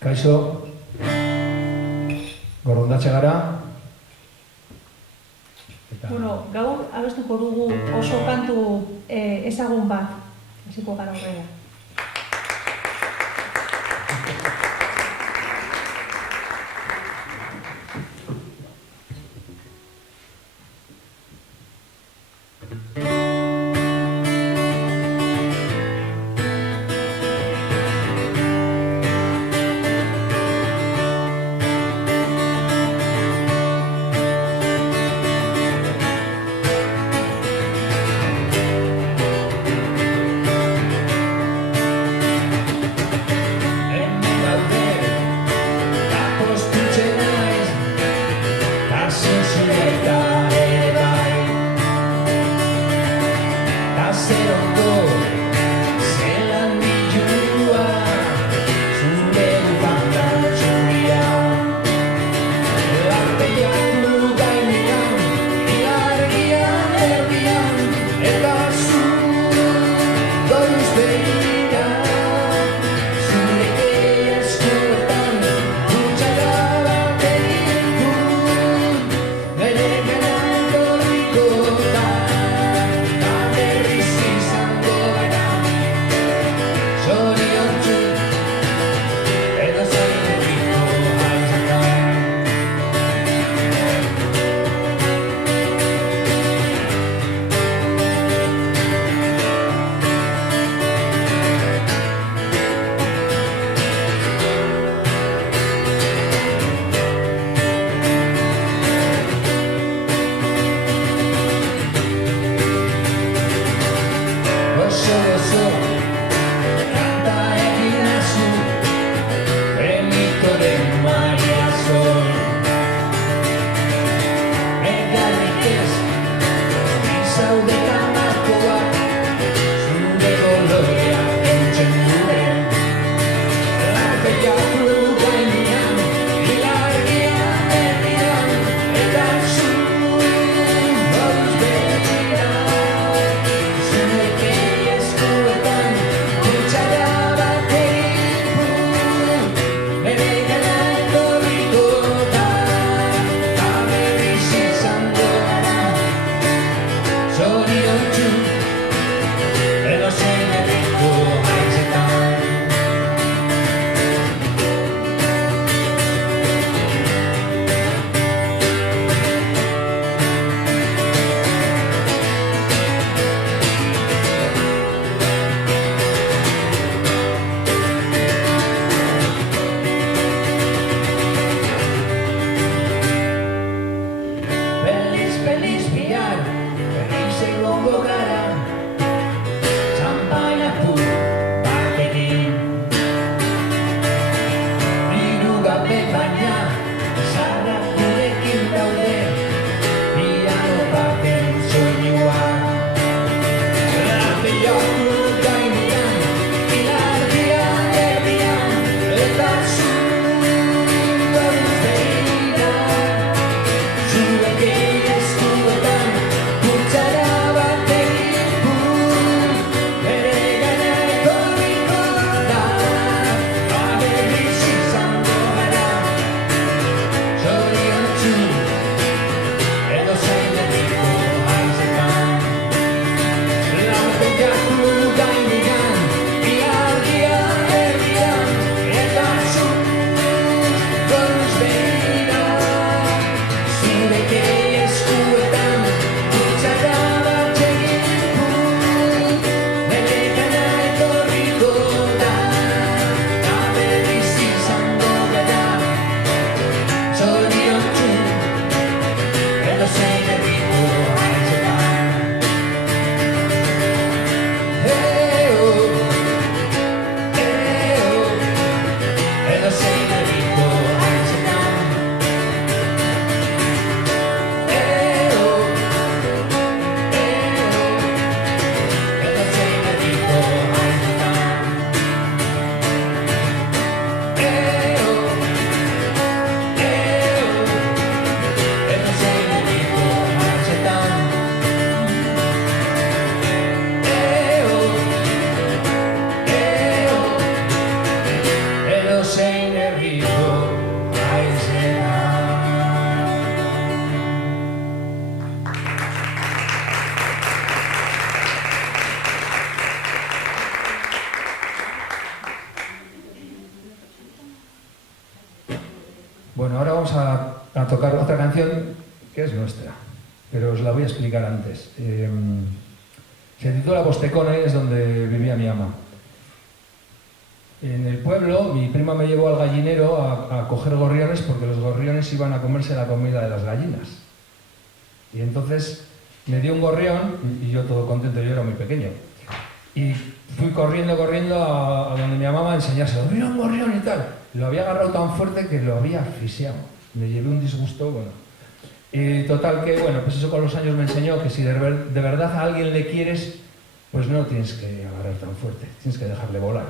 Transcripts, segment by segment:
Kaixo, gorrondatxe gara. Bueno, gaur abestuko dugu oso kantu ezagun bat. Hasiko gara horrela. Bueno, ahora vamos a tocar otra canción que es nuestra, pero os la voy a explicar antes. Se titula Postecone, es donde vivía mi ama. En el pueblo, mi prima me llevó al gallinero a coger gorriones porque los gorriones iban a comerse la comida de las gallinas. Y entonces me dio un gorrión y yo todo contento, yo era muy pequeño. Y fui corriendo a donde mi mamá a enseñárselo. ¡Mira un gorrión y tal! Lo había agarrado tan fuerte que lo había asfixiado. Me llevé un disgusto, bueno. Y total que, bueno, pues eso con los años me enseñó que si de verdad a alguien le quieres, pues no tienes que agarrar tan fuerte, tienes que dejarle volar.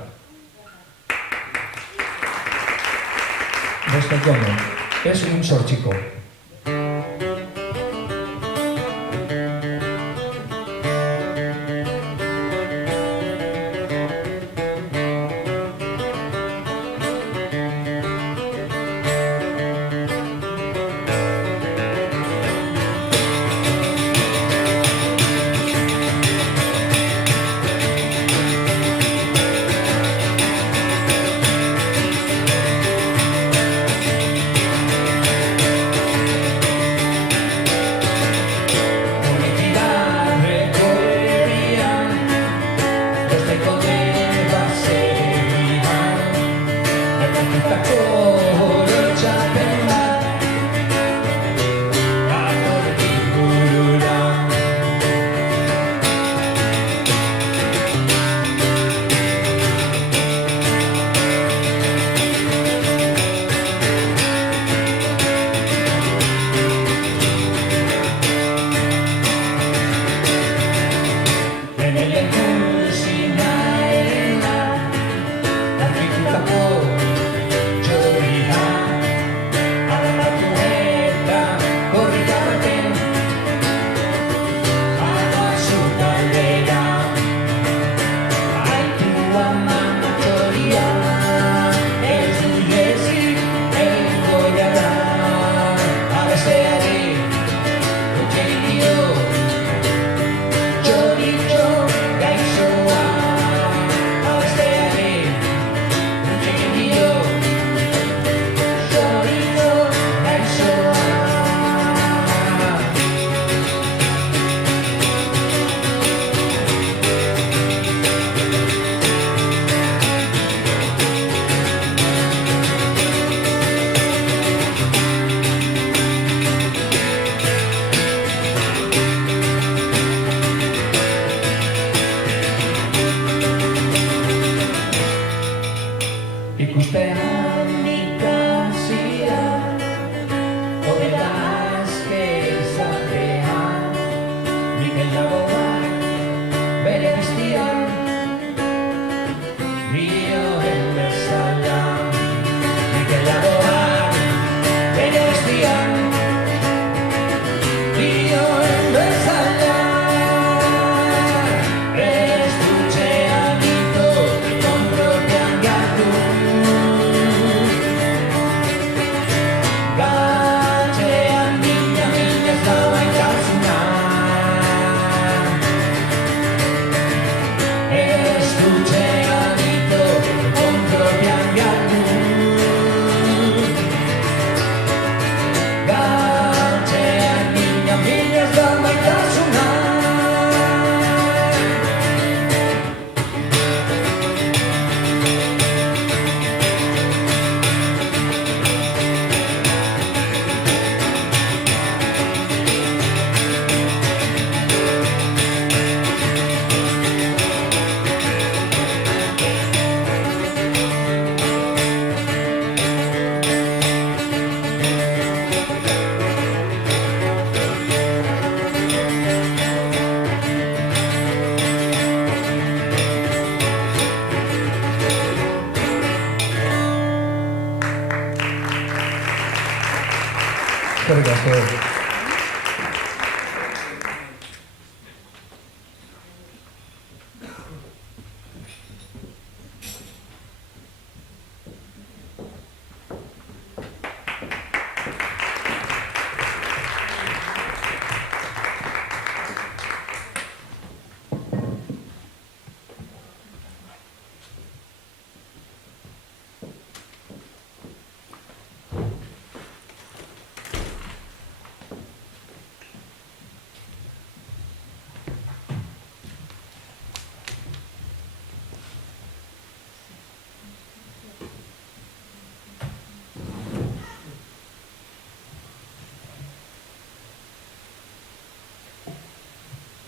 Postecone es un sorchico.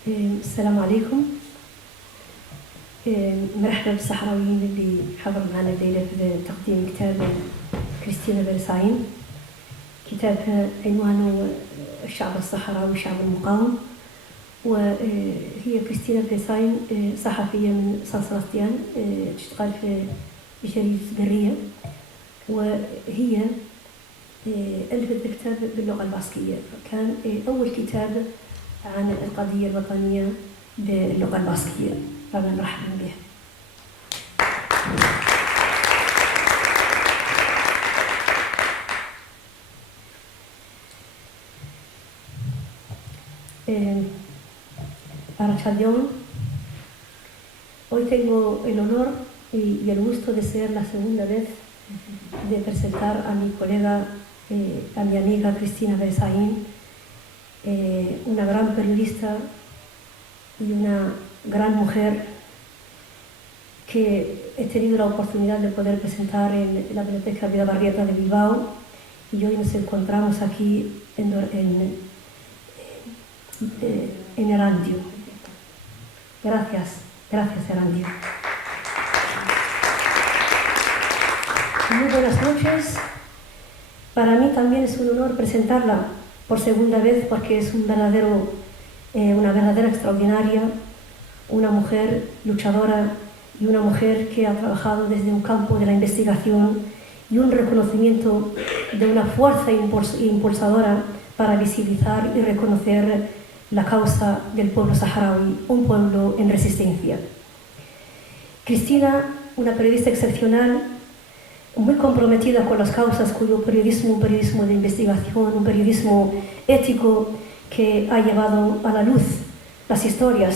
السلام عليكم. مرحبا بالصحراويين اللي حضروا معنا الليلة في تقديم كتاب كريستينا فيرساين. كتاب عنوانه الشعب الصحراوي شعب المقاوم، وهي كريستينا فيرساين صحفية من سان سباستيان تشتغل في جريدة برية، وهي ألفت الكتاب باللغة الباسكية. كان أول كتاب عن القضية الوطنية باللغة الباسكية، فنرحب به. Arrachaldeón, hoy tengo el honor y el gusto de ser la segunda vez de presentar a mi colega, a mi amiga Cristina Versaín, una gran periodista y una gran mujer que he tenido la oportunidad de poder presentar en la Biblioteca Vidabarrieta de Bilbao, y hoy nos encontramos aquí en Erandio. Gracias Erandio. Muy buenas noches. Para mí también es un honor presentarla por segunda vez, porque es una verdadera extraordinaria, una mujer luchadora y una mujer que ha trabajado desde un campo de la investigación y un reconocimiento de una fuerza impulsadora para visibilizar y reconocer la causa del pueblo saharaui, un pueblo en resistencia. Cristina, una periodista excepcional, muy comprometida con las causas, cuyo periodismo, un periodismo de investigación, un periodismo ético que ha llevado a la luz las historias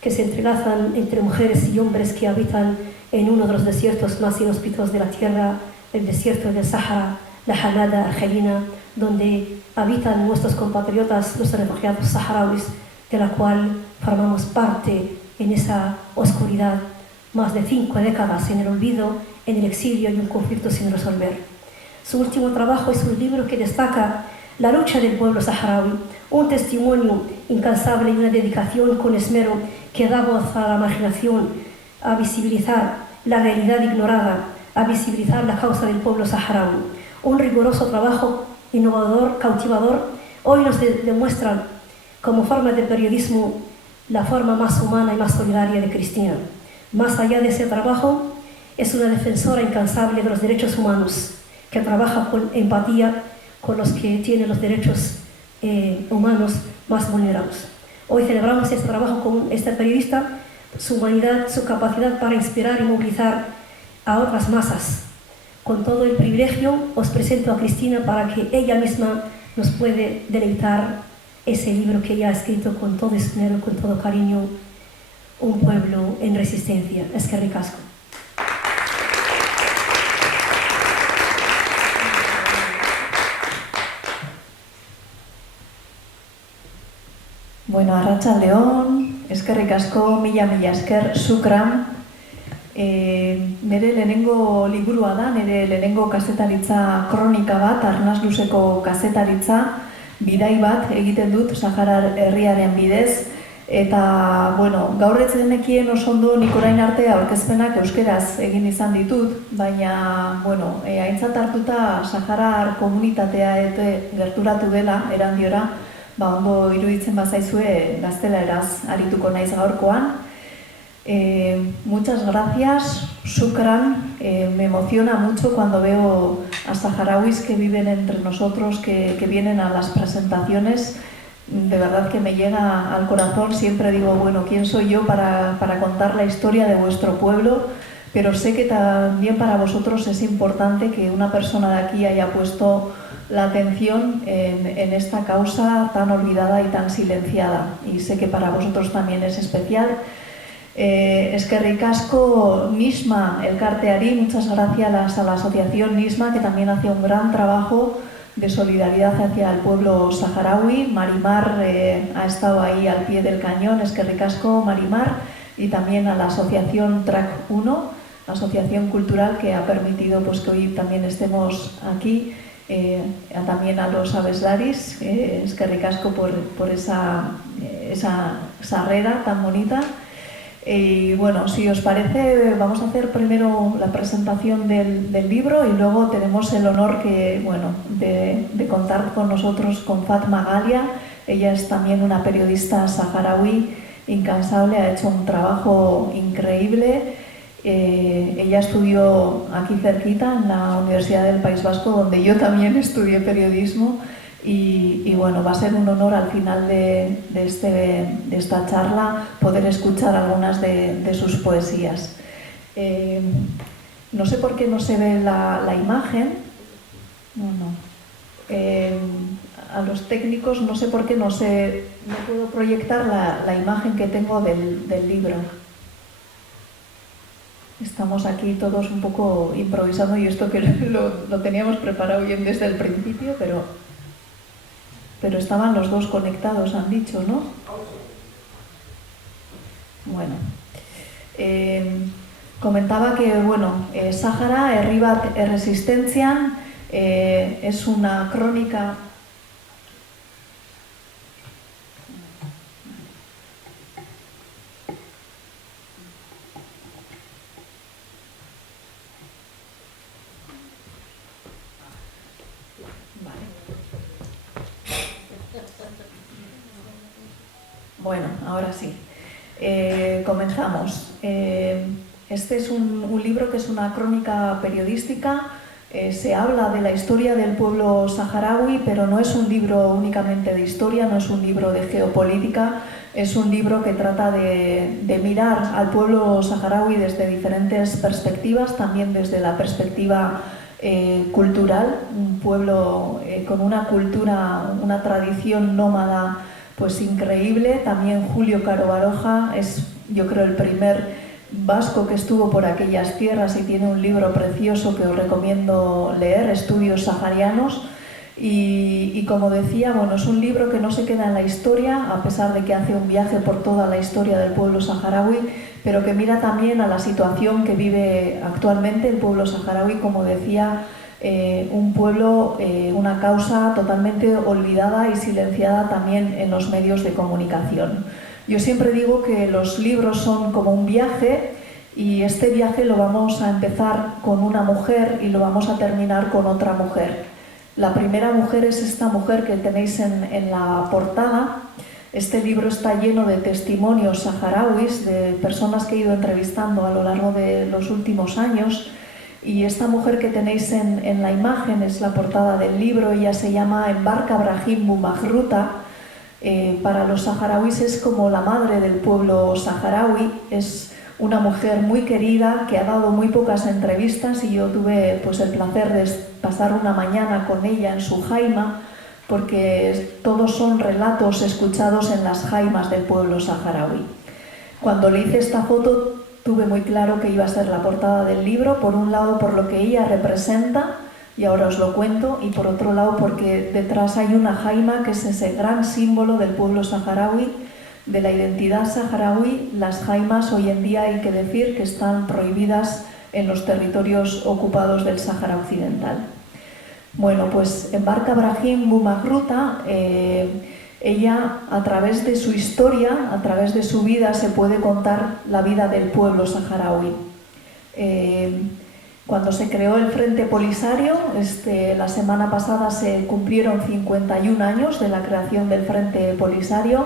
que se entrelazan entre mujeres y hombres que habitan en uno de los desiertos más inhóspitos de la tierra, el desierto del Sahara, la Hamada argelina, donde habitan nuestros compatriotas, los refugiados saharauis, de la cual formamos parte en esa oscuridad, más de 5 décadas en el olvido, en el exilio y un conflicto sin resolver. Su último trabajo es un libro que destaca la lucha del pueblo saharaui, un testimonio incansable y una dedicación con esmero que da voz a la imaginación, a visibilizar la realidad ignorada, a visibilizar la causa del pueblo saharaui. Un riguroso trabajo innovador, cautivador, hoy nos demuestra como forma de periodismo la forma más humana y más solidaria de Cristina. Más allá de ese trabajo, es una defensora incansable de los derechos humanos, que trabaja con empatía con los que tienen los derechos humanos más vulnerados. Hoy celebramos este trabajo con esta periodista, su humanidad, su capacidad para inspirar y movilizar a otras masas. Con todo el privilegio, os presento a Cristina para que ella misma nos puede deleitar ese libro que ella ha escrito con todo esmero, con todo cariño, Un pueblo en resistencia. Eskerrik asko. Bueno, arratsaldeon, eskerrik asko, mila esker, sukran. Nere lehenengo liburua da, nere lehenengo kazetaritza kronika bat, arnaz luzeko kazetaritza, bidai bat egiten dut Sahara herriaren bidez, eta, bueno, gaur ez denekien oso ondo nik orain arte aurkezpenak euskeraz egin izan ditut, baina, bueno, aintzat hartuta Saharar komunitatea gerturatu dela Erandiora, ondo iruditzen bazaizue gazteleraz arituko naiz gaurkoan. Muchas gracias, shukran. Me emociona mucho cuando veo a saharauis que viven entre nosotros, que vienen a las presentaciones. De verdad que me llega al corazón. Siempre digo, bueno, ¿quién soy yo para contar la historia de vuestro pueblo? Pero sé que también para vosotros es importante que una persona de aquí haya puesto la atención en esta causa tan olvidada y tan silenciada. Y sé que para vosotros también es especial. Eskerrik asko Nisma elkarteari, muchas gracias a la asociación Nisma, que también hace un gran trabajo de solidaridad hacia el pueblo saharaui. Marimar ha estado ahí al pie del cañón, eskerrik asko Marimar, y también a la asociación Track 1, asociación cultural que ha permitido pues, que hoy también estemos aquí. También a los abeslaris, eskerrik asko por esa esa sarrera tan bonita. Y bueno, si os parece, vamos a hacer primero la presentación del libro y luego tenemos el honor de contar con nosotros con Fatma Galia. Ella es también una periodista saharaui incansable, ha hecho un trabajo increíble. Ella estudió aquí cerquita, en la Universidad del País Vasco, donde yo también estudié periodismo. Y bueno, va a ser un honor al final de esta charla poder escuchar algunas de sus poesías. No sé por qué no se ve la imagen. A los técnicos no sé por qué no puedo proyectar la imagen que tengo del libro. Estamos aquí todos un poco improvisando y esto que lo teníamos preparado bien desde el principio, pero estaban los dos conectados, han dicho, ¿no? Bueno, comentaba que, Sahara, Herribat Resistencia, es una crónica. Bueno, ahora sí. Comenzamos. Este es un libro que es una crónica periodística. Se habla de la historia del pueblo saharaui, pero no es un libro únicamente de historia, no es un libro de geopolítica, es un libro que trata de mirar al pueblo saharaui desde diferentes perspectivas, también desde la perspectiva cultural, un pueblo con una cultura, una tradición nómada pues increíble. También Julio Caro Baroja es, yo creo, el primer vasco que estuvo por aquellas tierras y tiene un libro precioso que os recomiendo leer, Estudios Saharianos. Y como decía, es un libro que no se queda en la historia, a pesar de que hace un viaje por toda la historia del pueblo saharaui, pero que mira también a la situación que vive actualmente el pueblo saharaui, como decía, un pueblo, una causa totalmente olvidada y silenciada también en los medios de comunicación. Yo siempre digo que los libros son como un viaje y este viaje lo vamos a empezar con una mujer y lo vamos a terminar con otra mujer. La primera mujer es esta mujer que tenéis en la portada. Este libro está lleno de testimonios saharauis, de personas que he ido entrevistando a lo largo de los últimos años. Y esta mujer que tenéis en la imagen es la portada del libro. Ella se llama Embarka Brahim Bumahruta. Para los saharauis es como la madre del pueblo saharaui. Es una mujer muy querida que ha dado muy pocas entrevistas y yo tuve pues el placer de pasar una mañana con ella en su jaima, porque todos son relatos escuchados en las jaimas del pueblo saharaui. Cuando le hice esta foto tuve muy claro que iba a ser la portada del libro, por un lado por lo que ella representa, y ahora os lo cuento, y por otro lado porque detrás hay una jaima que es ese gran símbolo del pueblo saharaui, de la identidad saharaui. Las jaimas hoy en día hay que decir que están prohibidas en los territorios ocupados del Sáhara Occidental. Bueno, pues Embarka Brahim Bumahruta, ella a través de su historia, a través de su vida, se puede contar la vida del pueblo saharaui. Cuando se creó el Frente Polisario, la semana pasada se cumplieron 51 años de la creación del Frente Polisario.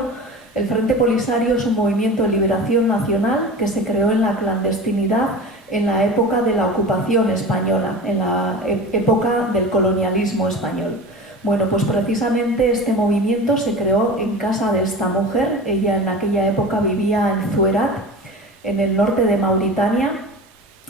El Frente Polisario es un movimiento de liberación nacional que se creó en la clandestinidad en la época de la ocupación española, en la época del colonialismo español. Bueno, pues precisamente este movimiento se creó en casa de esta mujer. Ella en aquella época vivía en Zuerat, en el norte de Mauritania.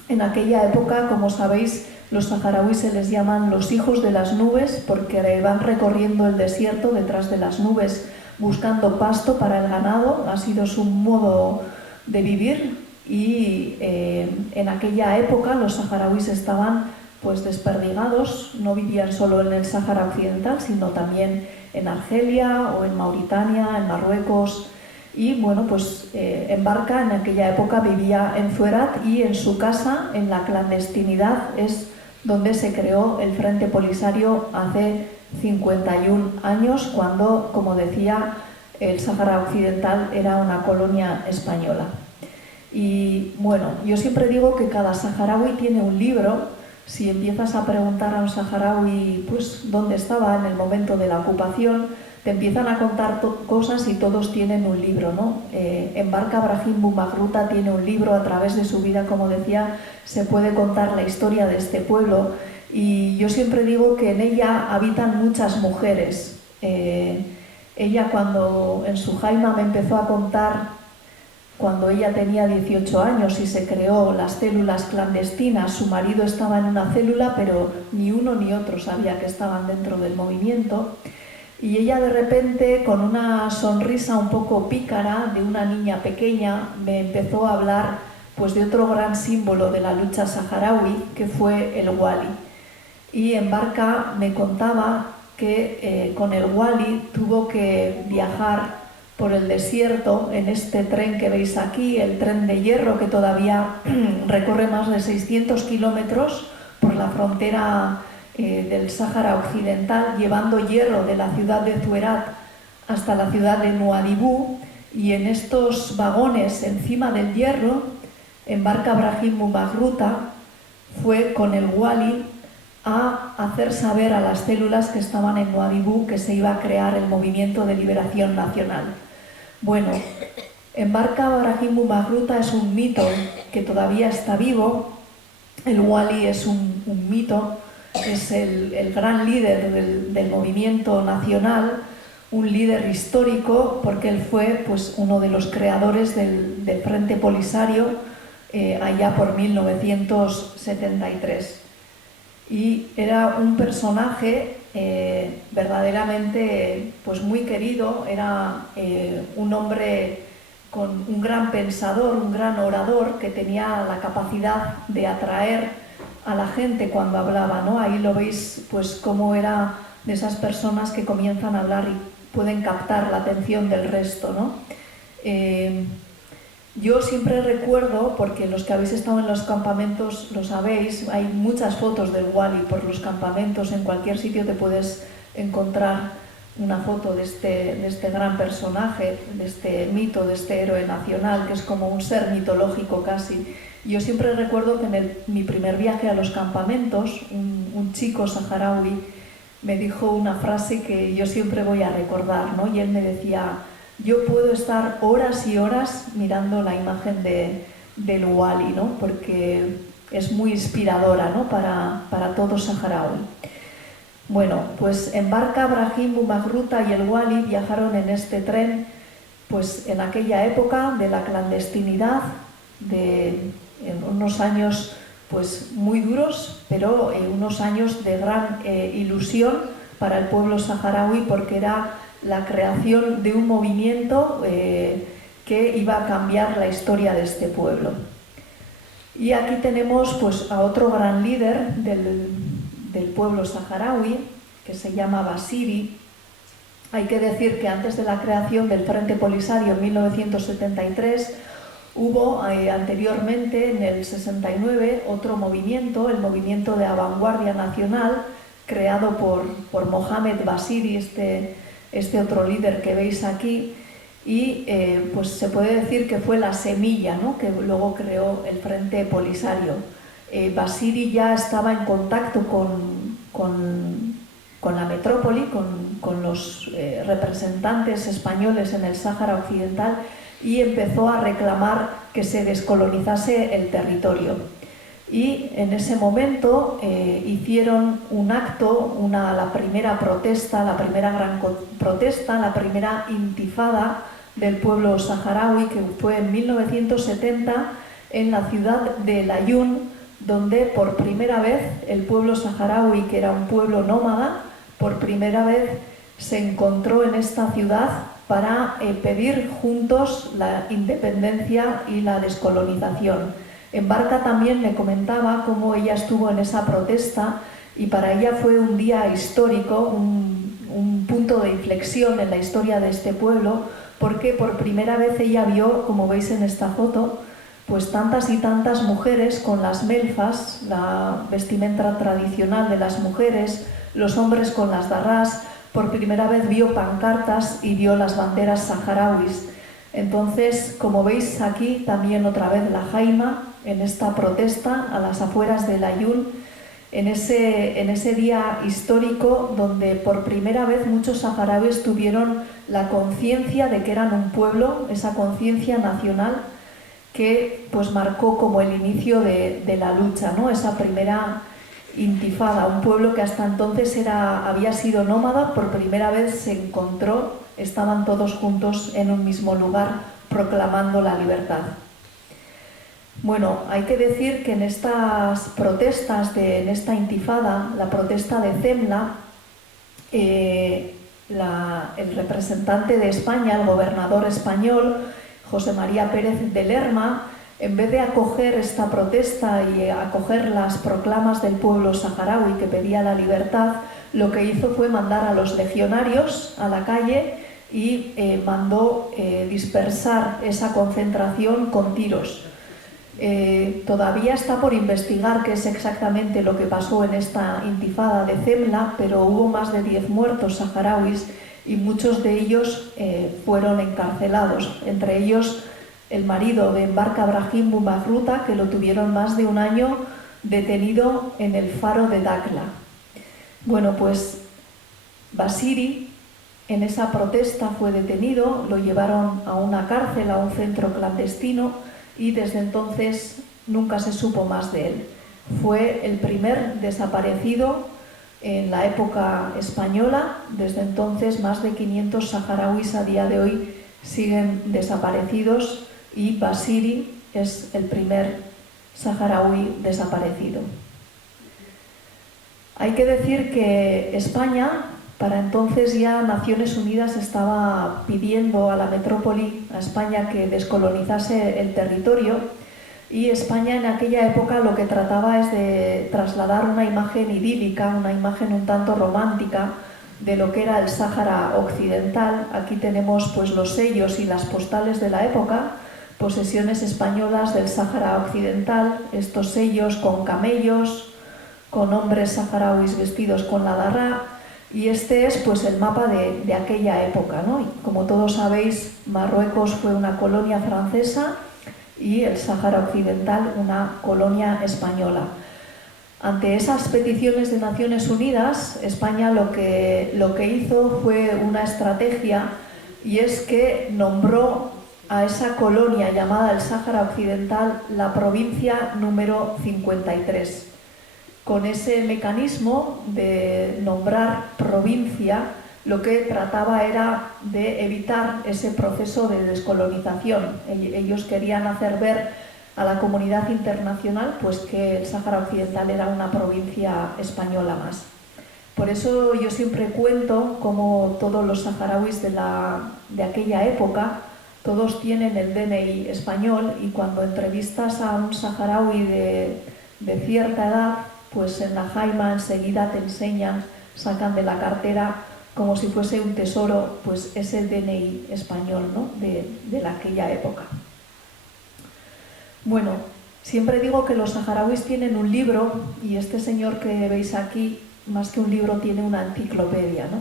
En aquella época, como sabéis, los saharauis se les llaman los hijos de las nubes porque van recorriendo el desierto detrás de las nubes buscando pasto para el ganado. Ha sido su modo de vivir y en aquella época los saharauis estaban pues desperdigados, no vivían solo en el Sáhara Occidental, sino también en Argelia o en Mauritania, en Marruecos. Y bueno, pues Embarka en aquella época vivía en Zuerat y en su casa, en la clandestinidad, es donde se creó el Frente Polisario hace 51 años, cuando, como decía, el Sáhara Occidental era una colonia española. Y bueno, yo siempre digo que cada saharaui tiene un libro. Si empiezas a preguntar a un saharaui pues, dónde estaba en el momento de la ocupación, te empiezan a contar cosas y todos tienen un libro, ¿no? Embarca Brahim Bumagruta tiene un libro. A través de su vida, como decía, se puede contar la historia de este pueblo, y yo siempre digo que en ella habitan muchas mujeres. Ella, cuando en su jaima me empezó a contar, cuando ella tenía 18 años y se creó las células clandestinas, su marido estaba en una célula, pero ni uno ni otro sabía que estaban dentro del movimiento. Y ella de repente, con una sonrisa un poco pícara de una niña pequeña, me empezó a hablar pues, de otro gran símbolo de la lucha saharaui, que fue el Wali. Y Embarca me contaba que con el Wali tuvo que viajar por el desierto en este tren que veis aquí, el tren de hierro, que todavía recorre más de 600 kilómetros por la frontera del Sáhara Occidental, llevando hierro de la ciudad de Zuerat hasta la ciudad de Nuadhibou, y en estos vagones, encima del hierro, Embarca Brahim Bumagruta fue con el Wali a hacer saber a las células que estaban en Nuadhibou que se iba a crear el Movimiento de Liberación Nacional. Bueno, Embarca Brahim Bumagruta es un mito que todavía está vivo. El Wali es un mito, es el gran líder del movimiento nacional, un líder histórico, porque él fue pues, uno de los creadores del Frente Polisario allá por 1973. Y era un personaje verdaderamente pues, muy querido. Era un hombre con un gran pensador, un gran orador, que tenía la capacidad de atraer a la gente cuando hablaba, ¿no? Ahí lo veis, pues cómo era de esas personas que comienzan a hablar y pueden captar la atención del resto, ¿no? Yo siempre recuerdo, porque los que habéis estado en los campamentos lo sabéis, hay muchas fotos del Wali por los campamentos. En cualquier sitio te puedes encontrar una foto de este gran personaje, de este mito, de este héroe nacional, que es como un ser mitológico casi. Yo siempre recuerdo que en mi primer viaje a los campamentos, un chico saharaui me dijo una frase que yo siempre voy a recordar, ¿no? Y él me decía: yo puedo estar horas y horas mirando la imagen del Wali, ¿no? Porque es muy inspiradora, ¿no? para todo saharaui. Bueno, pues Embarca Brahim Bumagruta y el Wali viajaron en este tren pues en aquella época de la clandestinidad, en unos años pues muy duros, pero unos años de gran ilusión para el pueblo saharaui, porque era la creación de un movimiento que iba a cambiar la historia de este pueblo. Y aquí tenemos pues, a otro gran líder del pueblo saharaui, que se llama Basiri. Hay que decir que antes de la creación del Frente Polisario en 1973, hubo anteriormente, en el 69, otro movimiento, el Movimiento de Vanguardia Nacional, creado por Mohamed Basiri, este otro líder que veis aquí, y pues se puede decir que fue la semilla, ¿no? Que luego creó el Frente Polisario. Basiri ya estaba en contacto con la metrópoli, con los representantes españoles en el Sáhara Occidental, y empezó a reclamar que se descolonizase el territorio. Y en ese momento hicieron un acto, la primera protesta, la primera gran protesta, la primera intifada del pueblo saharaui, que fue en 1970 en la ciudad de Layún, donde por primera vez el pueblo saharaui, que era un pueblo nómada, por primera vez se encontró en esta ciudad para pedir juntos la independencia y la descolonización. Embarca también me comentaba cómo ella estuvo en esa protesta, y para ella fue un día histórico, un punto de inflexión en la historia de este pueblo, porque por primera vez ella vio, como veis en esta foto, pues tantas y tantas mujeres con las melfas, la vestimenta tradicional de las mujeres, los hombres con las darrás, por primera vez vio pancartas y vio las banderas saharauis. Entonces, como veis aquí, también otra vez la Jaima, en esta protesta a las afueras de Layún, en ese día histórico donde por primera vez muchos saharauis tuvieron la conciencia de que eran un pueblo, esa conciencia nacional que pues marcó como el inicio de la lucha, ¿no? Esa primera intifada, un pueblo que hasta entonces había sido nómada, por primera vez se encontró, estaban todos juntos en un mismo lugar proclamando la libertad. Bueno, hay que decir que en estas protestas, en esta intifada, la protesta de Zemla, el representante de España, el gobernador español, José María Pérez de Lerma, en vez de acoger esta protesta y acoger las proclamas del pueblo saharaui que pedía la libertad, lo que hizo fue mandar a los legionarios a la calle y mandó dispersar esa concentración con tiros. Todavía está por investigar qué es exactamente lo que pasó en esta intifada de Zemla, pero hubo más de 10 muertos saharauis y muchos de ellos fueron encarcelados, entre ellos el marido de Embarca Brahim Bumagruta, que lo tuvieron más de un año detenido en el faro de Dakla. Bueno, pues Basiri en esa protesta fue detenido, lo llevaron a una cárcel, a un centro clandestino, y desde entonces nunca se supo más de él. Fue el primer desaparecido en la época española. Desde entonces más de 500 saharauis a día de hoy siguen desaparecidos y Basiri es el primer saharaui desaparecido. Hay que decir que España, para entonces ya Naciones Unidas estaba pidiendo a la metrópoli, a España, que descolonizase el territorio, y España en aquella época lo que trataba es de trasladar una imagen idílica, una imagen un tanto romántica de lo que era el Sáhara Occidental. Aquí tenemos pues los sellos y las postales de la época, posesiones españolas del Sáhara Occidental, estos sellos con camellos, con hombres saharauis vestidos con la darra, y este es pues el mapa de aquella época, ¿no? Y como todos sabéis, Marruecos fue una colonia francesa y el Sáhara Occidental una colonia española. Ante esas peticiones de Naciones Unidas, España lo que hizo fue una estrategia, y es que nombró a esa colonia llamada el Sáhara Occidental la provincia número 53. Con ese mecanismo de nombrar provincia, lo que trataba era de evitar ese proceso de descolonización. Ellos querían hacer ver a la comunidad internacional pues que el Sáhara Occidental era una provincia española más. Por eso yo siempre cuento cómo todos los saharauis de aquella época, todos tienen el DNI español, y cuando entrevistas a un saharaui de cierta edad, pues en la Jaima enseguida te enseñan, sacan de la cartera como si fuese un tesoro, pues es el DNI español, ¿no? de aquella época. Bueno, siempre digo que los saharauis tienen un libro, y este señor que veis aquí, más que un libro, tiene una enciclopedia, ¿no?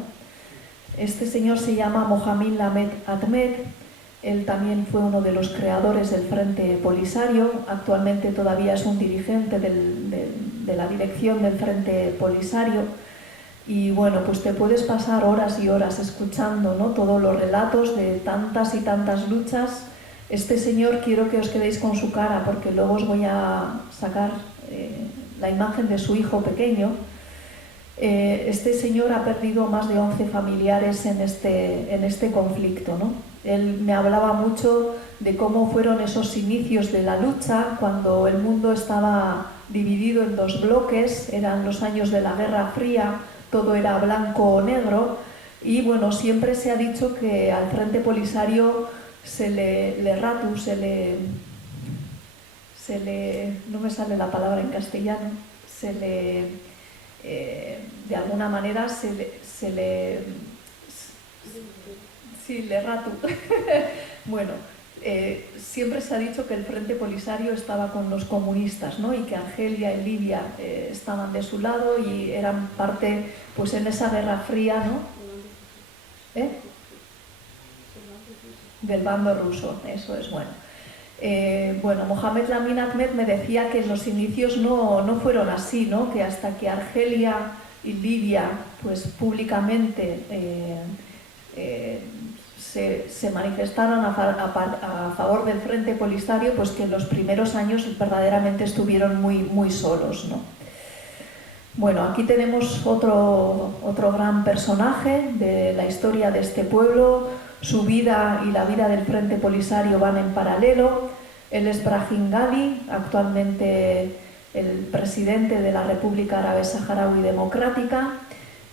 Este señor se llama Mohamed Lamed Ahmed. Él también fue uno de los creadores del Frente Polisario, actualmente todavía es un dirigente de la dirección del Frente Polisario, y bueno, pues te puedes pasar horas y horas escuchando, ¿no? Todos los relatos de tantas y tantas luchas. Este señor, quiero que os quedéis con su cara porque luego os voy a sacar la imagen de su hijo pequeño. Este señor ha perdido más de 11 familiares en este conflicto, ¿no? Él me hablaba mucho de cómo fueron esos inicios de la lucha, cuando el mundo estaba dividido en dos bloques, eran los años de la Guerra Fría, todo era blanco o negro, y bueno, siempre se ha dicho que al Frente Polisario no me sale la palabra en castellano, de alguna manera bueno, siempre se ha dicho que el Frente Polisario estaba con los comunistas, ¿no? Y que Argelia y Libia estaban de su lado y eran parte, pues en esa Guerra Fría, ¿no? ¿eh? Del bando ruso, eso es bueno. Bueno, Mohamed Lamin Ahmed me decía que los inicios no fueron así, ¿no? Que hasta que Argelia y Libia, pues públicamente se manifestaron a favor del Frente Polisario, pues que los primeros años verdaderamente estuvieron muy solos, ¿no? Bueno, aquí tenemos otro gran personaje de la historia de este pueblo. Su vida y la vida del Frente Polisario van en paralelo. Él es Brahim Ghali, actualmente el presidente de la República Árabe Saharaui Democrática.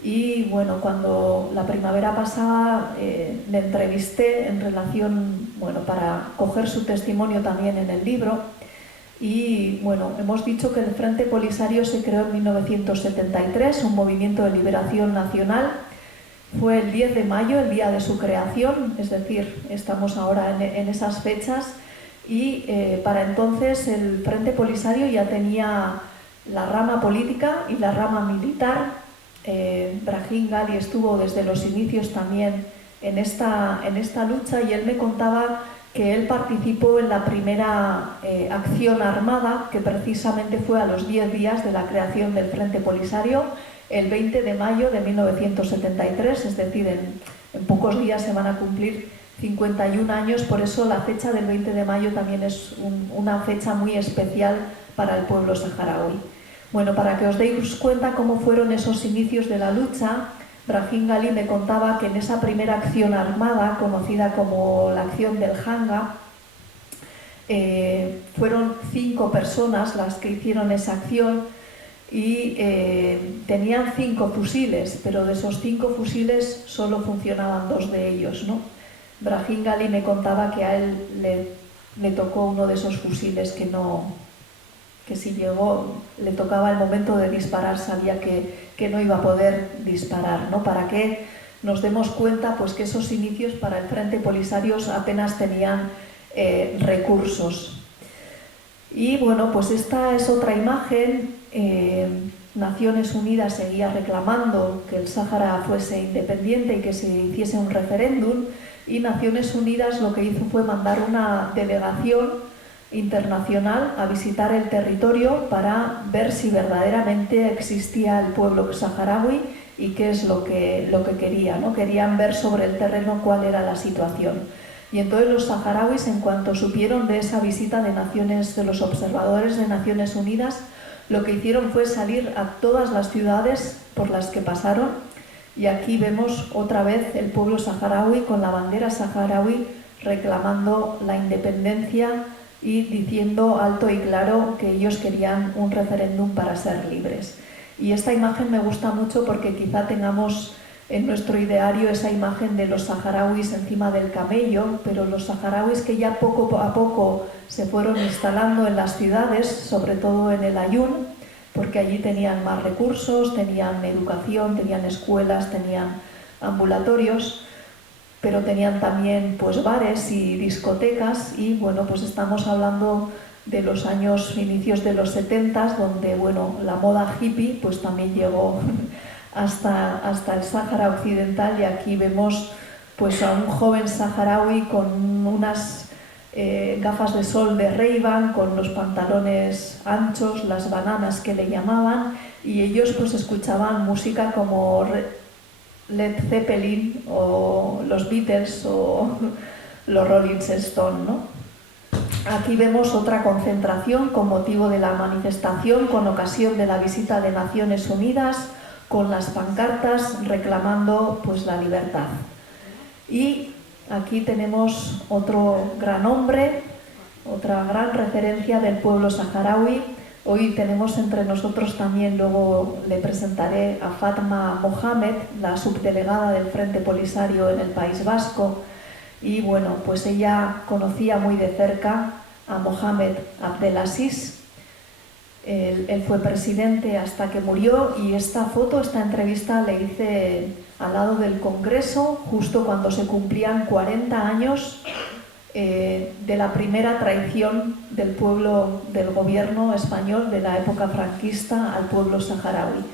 Y bueno, cuando la primavera pasada le entrevisté en relación, bueno, para coger su testimonio también en el libro. Y bueno, hemos dicho que el Frente Polisario se creó en 1973, un movimiento de liberación nacional. Fue el 10 de mayo, el día de su creación, es decir, estamos ahora en esas fechas. Y para entonces el Frente Polisario ya tenía la rama política y la rama militar. Brahim Ghali estuvo desde los inicios también en esta lucha, y él me contaba que él participó en la primera acción armada, que precisamente fue a los 10 días de la creación del Frente Polisario, el 20 de mayo de 1973, es decir, en pocos días se van a cumplir 51 años, por eso la fecha del 20 de mayo también es una fecha muy especial para el pueblo saharaui. Bueno, para que os deis cuenta cómo fueron esos inicios de la lucha, Brahim Ghali me contaba que en esa primera acción armada, conocida como la acción del Hanga, fueron 5 personas las que hicieron esa acción y tenían 5 fusiles, pero de esos 5 fusiles solo funcionaban 2 de ellos, ¿no? Brahim Ghali me contaba que a él le tocó uno de esos fusiles que si llegó, le tocaba el momento de disparar, sabía que no iba a poder disparar, ¿no? Para que nos demos cuenta, pues, que esos inicios para el Frente Polisario apenas tenían recursos. Y bueno, pues esta es otra imagen. Naciones Unidas seguía reclamando que el Sáhara fuese independiente y que se hiciese un referéndum, y Naciones Unidas lo que hizo fue mandar una delegación internacional a visitar el territorio para ver si verdaderamente existía el pueblo saharaui y qué es lo que quería, ¿no? Querían ver sobre el terreno cuál era la situación. Y entonces los saharauis, en cuanto supieron de esa visita de los observadores de Naciones Unidas, lo que hicieron fue salir a todas las ciudades por las que pasaron, y aquí vemos otra vez el pueblo saharaui con la bandera saharaui reclamando la independencia y diciendo alto y claro que ellos querían un referéndum para ser libres. Y esta imagen me gusta mucho porque quizá tengamos en nuestro ideario esa imagen de los saharauis encima del camello, pero los saharauis que ya poco a poco se fueron instalando en las ciudades, sobre todo en el Ayun, porque allí tenían más recursos, tenían educación, tenían escuelas, tenían ambulatorios, pero tenían también, pues, bares y discotecas. Y bueno, pues estamos hablando de los inicios de los 70, donde, bueno, la moda hippie pues también llegó hasta el Sáhara Occidental, y aquí vemos, pues, a un joven saharaui con unas gafas de sol de Ray-Ban, con los pantalones anchos, las bananas que le llamaban, y ellos pues escuchaban música como Led Zeppelin o los Beatles o los Rolling Stones, ¿no? Aquí vemos otra concentración con motivo de la manifestación con ocasión de la visita de Naciones Unidas, con las pancartas reclamando, pues, la libertad. Y aquí tenemos otro gran hombre, otra gran referencia del pueblo saharaui. Hoy tenemos entre nosotros también, luego le presentaré a Fatma Mohamed, la subdelegada del Frente Polisario en el País Vasco. Y bueno, pues ella conocía muy de cerca a Mohamed Abdelaziz. Él fue presidente hasta que murió, y esta entrevista le hice al lado del Congreso, justo cuando se cumplían 40 años de la primera traición del pueblo, del gobierno español de la época franquista al pueblo saharaui.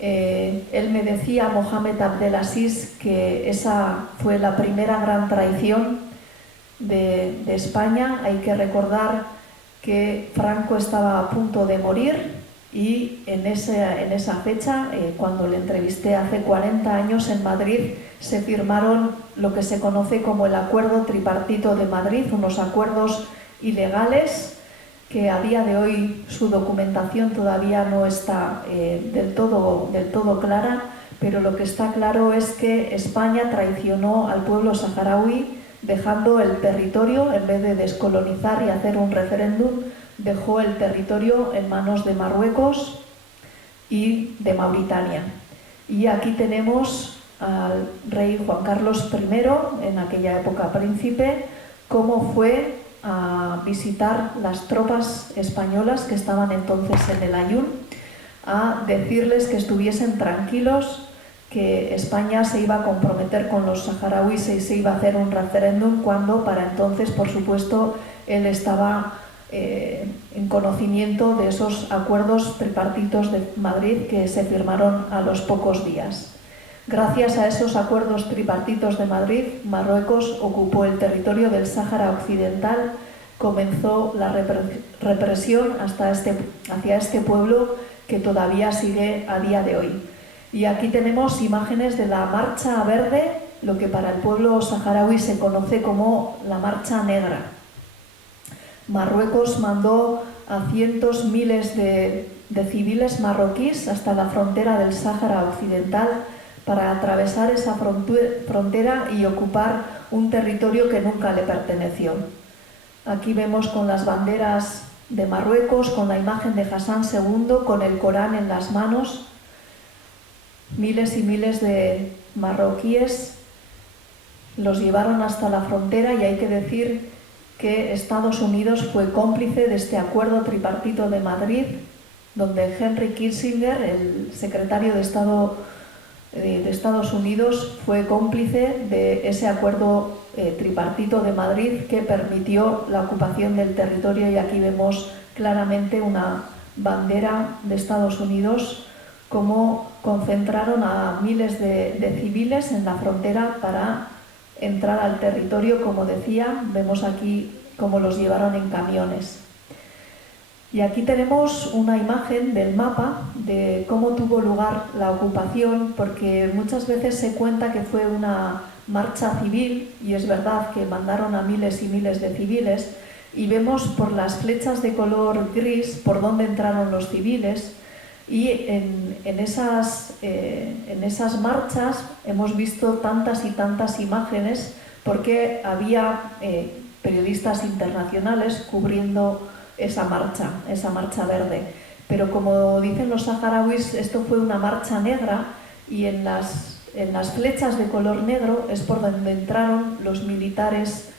Él me decía, Mohamed Abdelaziz, que esa fue la primera gran traición de España. Hay que recordar que Franco estaba a punto de morir y en esa fecha, cuando le entrevisté hace 40 años en Madrid, se firmaron lo que se conoce como el Acuerdo Tripartito de Madrid, unos acuerdos ilegales que a día de hoy su documentación todavía no está del todo clara, pero lo que está claro es que España traicionó al pueblo saharaui dejando el territorio, en vez de descolonizar y hacer un referéndum, dejó el territorio en manos de Marruecos y de Mauritania. Y aquí tenemos al rey Juan Carlos I, en aquella época príncipe, cómo fue a visitar las tropas españolas que estaban entonces en el Aaiún, a decirles que estuviesen tranquilos, que España se iba a comprometer con los saharauis y se iba a hacer un referéndum, cuando para entonces, por supuesto, él estaba en conocimiento de esos acuerdos tripartitos de Madrid que se firmaron a los pocos días. Gracias a esos acuerdos tripartitos de Madrid, Marruecos ocupó el territorio del Sáhara Occidental, comenzó la represión hacia este pueblo que todavía sigue a día de hoy. Y aquí tenemos imágenes de la Marcha Verde, lo que para el pueblo saharaui se conoce como la Marcha Negra. Marruecos mandó a cientos, miles de civiles marroquíes hasta la frontera del Sáhara Occidental para atravesar esa frontera y ocupar un territorio que nunca le perteneció. Aquí vemos con las banderas de Marruecos, con la imagen de Hassan II, con el Corán en las manos, miles y miles de marroquíes los llevaron hasta la frontera, y hay que decir que Estados Unidos fue cómplice de este acuerdo tripartito de Madrid, donde Henry Kissinger, el secretario de Estado de Estados Unidos, fue cómplice de ese acuerdo tripartito de Madrid que permitió la ocupación del territorio. Y aquí vemos claramente una bandera de Estados Unidos, cómo concentraron a miles de civiles en la frontera para entrar al territorio. Como decía, vemos aquí cómo los llevaron en camiones. Y aquí tenemos una imagen del mapa de cómo tuvo lugar la ocupación, porque muchas veces se cuenta que fue una marcha civil, y es verdad que mandaron a miles y miles de civiles, y vemos por las flechas de color gris por dónde entraron los civiles. Y en esas marchas hemos visto tantas y tantas imágenes, porque había periodistas internacionales cubriendo esa marcha verde. Pero como dicen los saharauis, esto fue una marcha negra, y en las flechas de color negro es por donde entraron los militares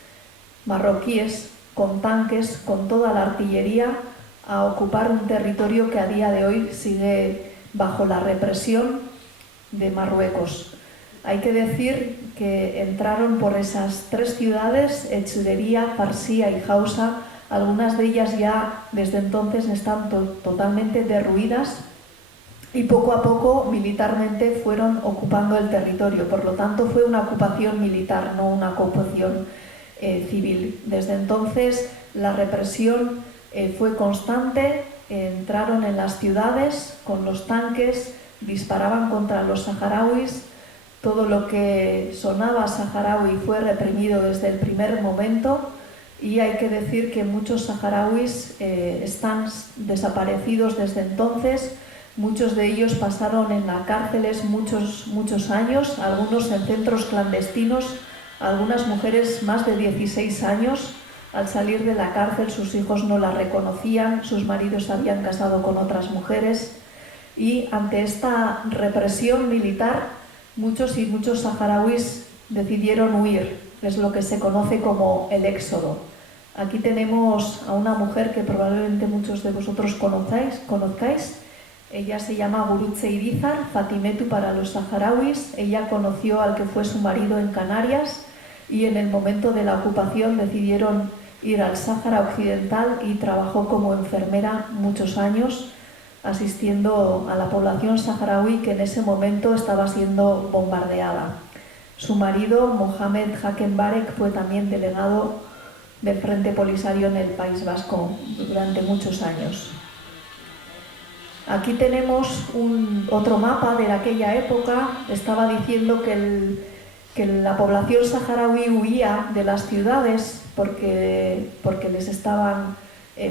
marroquíes con tanques, con toda la artillería, a ocupar un territorio que a día de hoy sigue bajo la represión de Marruecos. Hay que decir que entraron por esas tres ciudades, Echdería, Farsía y Hausa. Algunas de ellas ya desde entonces están totalmente derruidas, y poco a poco militarmente fueron ocupando el territorio. Por lo tanto, fue una ocupación militar, no una ocupación civil. Desde entonces la represión fue constante. Entraron en las ciudades con los tanques, disparaban contra los saharauis. Todo lo que sonaba saharaui fue reprimido desde el primer momento, y hay que decir que muchos saharauis están desaparecidos desde entonces. Muchos de ellos pasaron en las cárceles muchos años, algunos en centros clandestinos, algunas mujeres más de 16 años. Al salir de la cárcel sus hijos no las reconocían, sus maridos se habían casado con otras mujeres, y ante esta represión militar muchos saharauis decidieron huir. Es lo que se conoce como el éxodo. Aquí tenemos a una mujer que probablemente muchos de vosotros conozcáis. Ella se llama Gurutze Irizar, Fatimetu para los saharauis. Ella conoció al que fue su marido en Canarias, y en el momento de la ocupación decidieron ir al Sáhara Occidental, y trabajó como enfermera muchos años. asistiendo a la población saharaui que en ese momento estaba siendo bombardeada. Su marido, Mohamed Hakenbarek, fue también delegado del Frente Polisario en el País Vasco durante muchos años. Aquí tenemos otro mapa de aquella época. Estaba diciendo que la población saharaui huía de las ciudades porque les estaban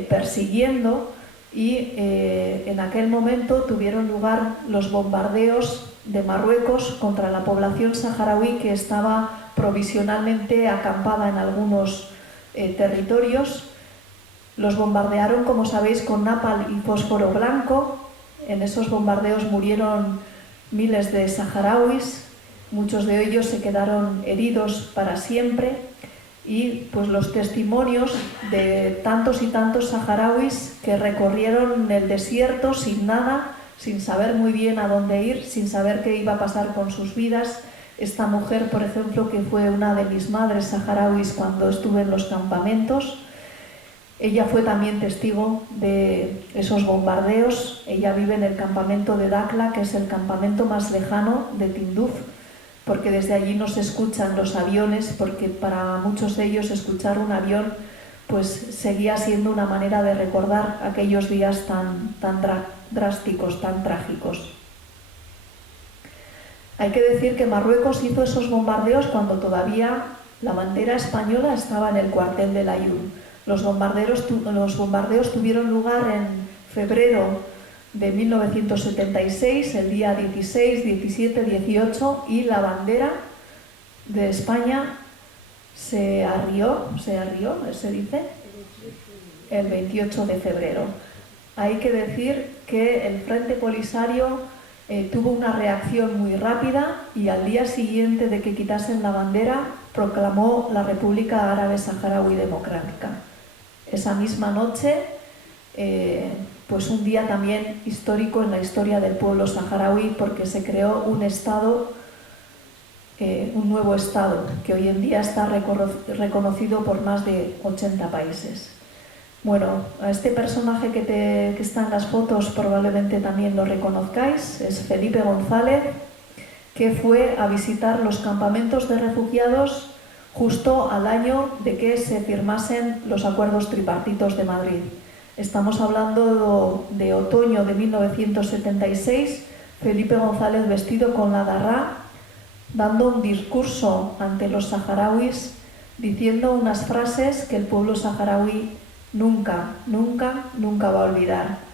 persiguiendo, y en aquel momento tuvieron lugar los bombardeos de Marruecos contra la población saharaui que estaba provisionalmente acampada en algunos territorios. Los bombardearon, como sabéis, con napalm y fósforo blanco. En esos bombardeos murieron miles de saharauis, muchos de ellos se quedaron heridos para siempre, y pues los testimonios de tantos y tantos saharauis que recorrieron el desierto sin nada, sin saber muy bien a dónde ir, sin saber qué iba a pasar con sus vidas. Esta mujer, por ejemplo, que fue una de mis madres saharauis cuando estuve en los campamentos, ella fue también testigo de esos bombardeos. Ella vive en el campamento de Dakla, que es el campamento más lejano de Tinduf, porque desde allí no se escuchan los aviones, porque para muchos de ellos escuchar un avión pues seguía siendo una manera de recordar aquellos días tan drásticos, tan trágicos. Hay que decir que Marruecos hizo esos bombardeos cuando todavía la bandera española estaba en el cuartel de Layún. Los bombardeos tuvieron lugar en febrero de 1976, el día 16, 17, 18, y la bandera de España se arrió, se dice, el 28 de febrero. Hay que decir que el Frente Polisario tuvo una reacción muy rápida, y al día siguiente de que quitasen la bandera proclamó la República Árabe Saharaui Democrática. Esa misma noche, pues un día también histórico en la historia del pueblo saharaui, porque se creó un Estado, un nuevo Estado, que hoy en día está reconocido por más de 80 países. Bueno, a este personaje que está en las fotos probablemente también lo reconozcáis, es Felipe González, que fue a visitar los campamentos de refugiados justo al año de que se firmasen los acuerdos tripartitos de Madrid. Estamos hablando de otoño de 1976, Felipe González vestido con la darra, dando un discurso ante los saharauis, diciendo unas frases que el pueblo saharaui nunca va a olvidar.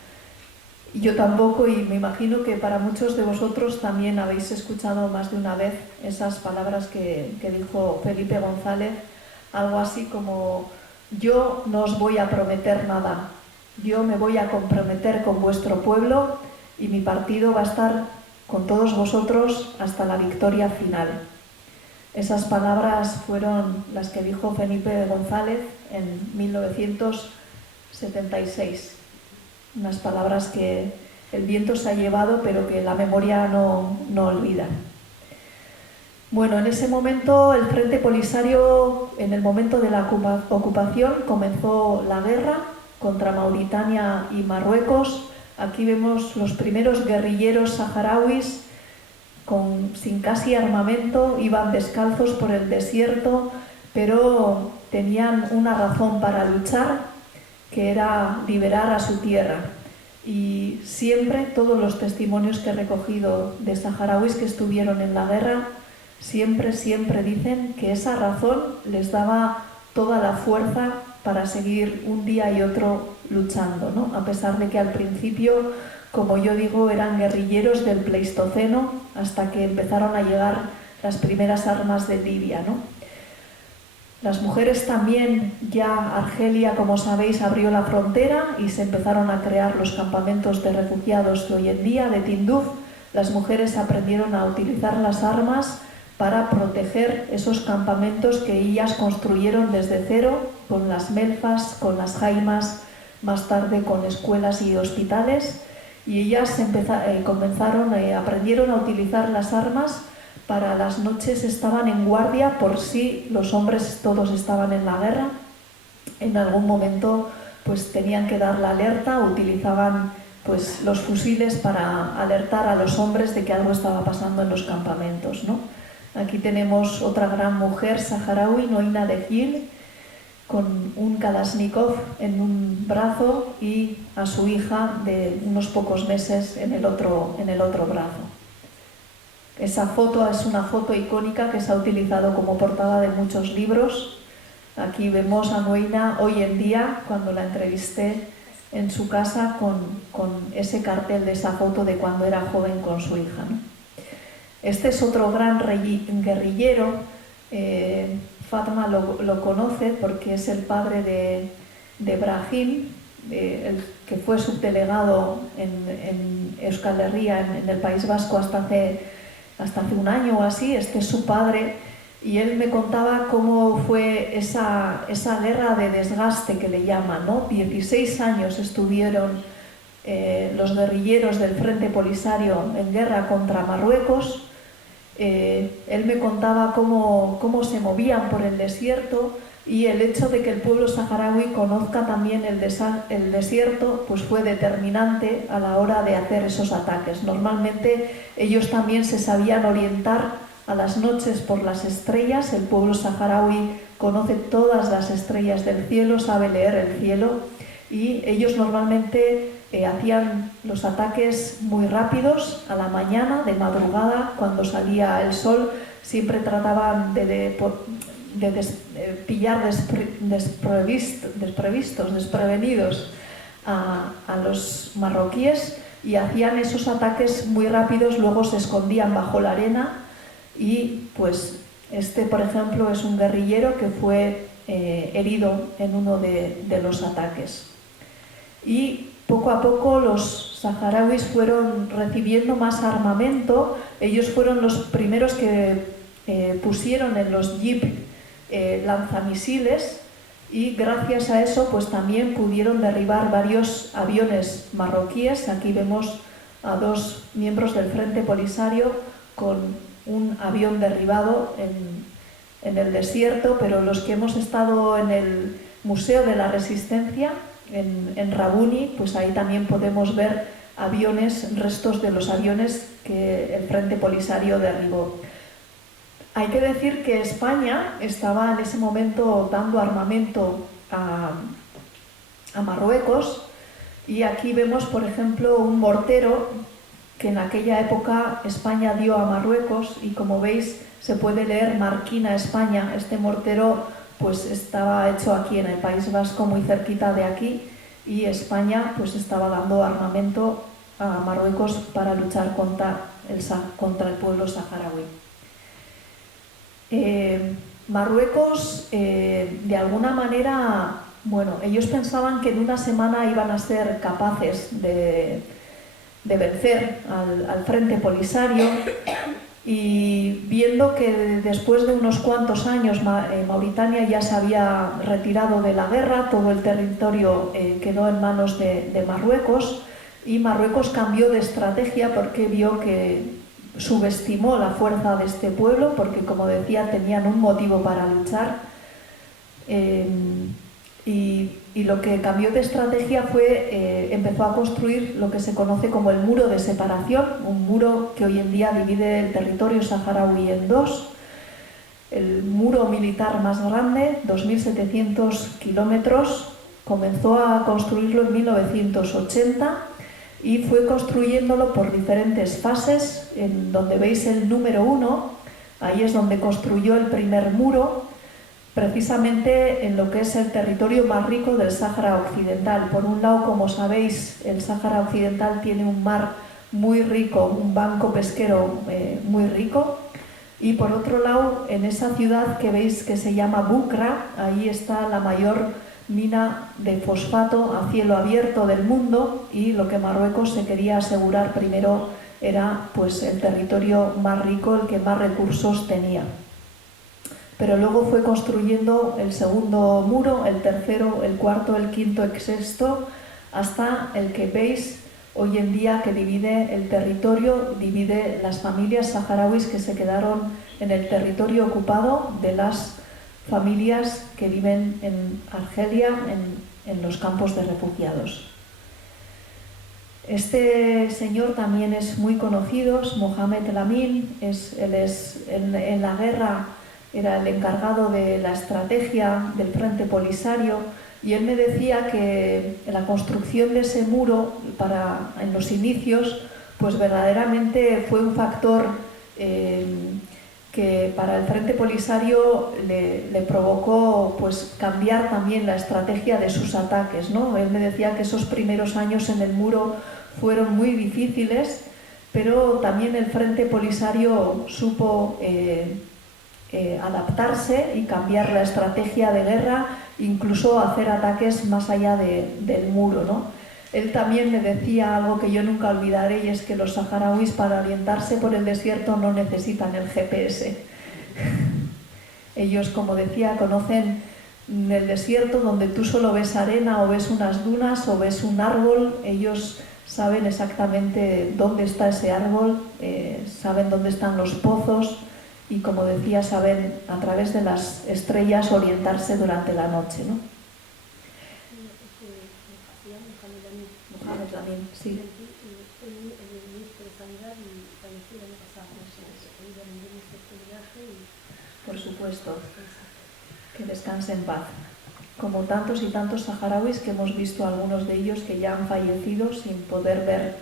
Yo tampoco, y me imagino que para muchos de vosotros también habéis escuchado más de una vez esas palabras que dijo Felipe González, algo así como: yo no os voy a prometer nada, yo me voy a comprometer con vuestro pueblo y mi partido va a estar con todos vosotros hasta la victoria final. Esas palabras fueron las que dijo Felipe González en 1976. Unas palabras que el viento se ha llevado, pero que la memoria no olvida. Bueno, en ese momento el Frente Polisario, en el momento de la ocupación, comenzó la guerra contra Mauritania y Marruecos. Aquí vemos los primeros guerrilleros saharauis sin casi armamento, iban descalzos por el desierto, pero tenían una razón para luchar, que era liberar a su tierra. Y siempre, todos los testimonios que he recogido de saharauis que estuvieron en la guerra, siempre dicen que esa razón les daba toda la fuerza para seguir un día y otro luchando, ¿no? A pesar de que al principio, como yo digo, eran guerrilleros del Pleistoceno, hasta que empezaron a llegar las primeras armas de Libia, ¿no? Las mujeres también, ya Argelia, como sabéis, abrió la frontera y se empezaron a crear los campamentos de refugiados que hoy en día, de Tinduf. Las mujeres aprendieron a utilizar las armas para proteger esos campamentos que ellas construyeron desde cero, con las melfas, con las jaimas, más tarde con escuelas y hospitales. Y ellas aprendieron a utilizar las armas. Para las noches estaban en guardia por si los hombres todos estaban en la guerra. En algún momento pues tenían que dar la alerta, utilizaban pues, los fusiles para alertar a los hombres de que algo estaba pasando en los campamentos, ¿no? Aquí tenemos otra gran mujer saharaui, Noina de Gil, con un Kalashnikov en un brazo y a su hija de unos pocos meses en el otro brazo. Esa foto es una foto icónica que se ha utilizado como portada de muchos libros. Aquí vemos a Noina hoy en día, cuando la entrevisté en su casa, con ese cartel de esa foto de cuando era joven con su hija, ¿no? Este es otro gran guerrillero. Fatma lo conoce porque es el padre de Brahim, el que fue subdelegado en Euskal Herria, en el País Vasco, hasta hace un año o así. Este es su padre, y él me contaba cómo fue esa guerra de desgaste que le llaman, ¿no? 16 años estuvieron los guerrilleros del Frente Polisario en guerra contra Marruecos. Él me contaba cómo se movían por el desierto, y el hecho de que el pueblo saharaui conozca también el desierto pues fue determinante a la hora de hacer esos ataques. Normalmente ellos también se sabían orientar a las noches por las estrellas. El pueblo saharaui conoce todas las estrellas del cielo, sabe leer el cielo, y ellos normalmente hacían los ataques muy rápidos, a la mañana, de madrugada, cuando salía el sol. Siempre trataban de pillar desprevenidos a los marroquíes, y hacían esos ataques muy rápidos. Luego se escondían bajo la arena, y pues este, por ejemplo, es un guerrillero que fue herido en uno de los ataques. Y poco a poco los saharauis fueron recibiendo más armamento. Ellos fueron los primeros que pusieron en los jeep lanzamisiles, y gracias a eso pues también pudieron derribar varios aviones marroquíes. Aquí vemos a dos miembros del Frente Polisario con un avión derribado en el desierto, pero los que hemos estado en el Museo de la Resistencia en Rabuni, pues ahí también podemos ver aviones, restos de los aviones que el Frente Polisario derribó. Hay que decir que España estaba en ese momento dando armamento a Marruecos, y aquí vemos, por ejemplo, un mortero que en aquella época España dio a Marruecos, y como veis se puede leer Marquina España. Este mortero pues estaba hecho aquí en el País Vasco, muy cerquita de aquí, y España pues estaba dando armamento a Marruecos para luchar contra el pueblo saharaui. Marruecos, de alguna manera, bueno, ellos pensaban que en una semana iban a ser capaces de vencer al Frente Polisario, y viendo que después de unos cuantos años Mauritania ya se había retirado de la guerra, todo el territorio quedó en manos de Marruecos, y Marruecos cambió de estrategia porque vio que subestimó la fuerza de este pueblo, porque, como decía, tenían un motivo para luchar, y lo que cambió de estrategia fue empezó a construir lo que se conoce como el muro de separación, un muro que hoy en día divide el territorio saharaui en dos. El muro militar más grande, 2.700 kilómetros, comenzó a construirlo en 1980, y fue construyéndolo por diferentes fases. En donde veis el número 1, ahí es donde construyó el primer muro, precisamente en lo que es el territorio más rico del Sáhara Occidental. Por un lado, como sabéis, el Sáhara Occidental tiene un mar muy rico, un banco pesquero muy rico, y por otro lado, en esa ciudad que veis que se llama Bukra, ahí está la mayor mina de fosfato a cielo abierto del mundo, y lo que Marruecos se quería asegurar primero era pues el territorio más rico, el que más recursos tenía. Pero luego fue construyendo el segundo muro, el tercero, el cuarto, el quinto, el sexto, hasta el que veis hoy en día, que divide el territorio, divide las familias saharauis que se quedaron en el territorio ocupado de las familias que viven en Argelia, en los campos de refugiados. Este señor también es muy conocido, es Mohamed Lamin, en la guerra era el encargado de la estrategia del Frente Polisario, y él me decía que la construcción de ese muro en los inicios pues verdaderamente fue un factor que para el Frente Polisario le provocó pues cambiar también la estrategia de sus ataques, ¿no? Él me decía que esos primeros años en el muro fueron muy difíciles, pero también el Frente Polisario supo adaptarse y cambiar la estrategia de guerra, incluso hacer ataques más allá del muro, ¿no? Él también me decía algo que yo nunca olvidaré, y es que los saharauis para orientarse por el desierto no necesitan el GPS. Ellos, como decía, conocen el desierto donde tú solo ves arena o ves unas dunas o ves un árbol. Ellos saben exactamente dónde está ese árbol, saben dónde están los pozos y, como decía, saben a través de las estrellas orientarse durante la noche, ¿no? Mohamed Lamin, sí. Por supuesto, que descanse en paz. Como tantos y tantos saharauis que hemos visto, algunos de ellos que ya han fallecido sin poder ver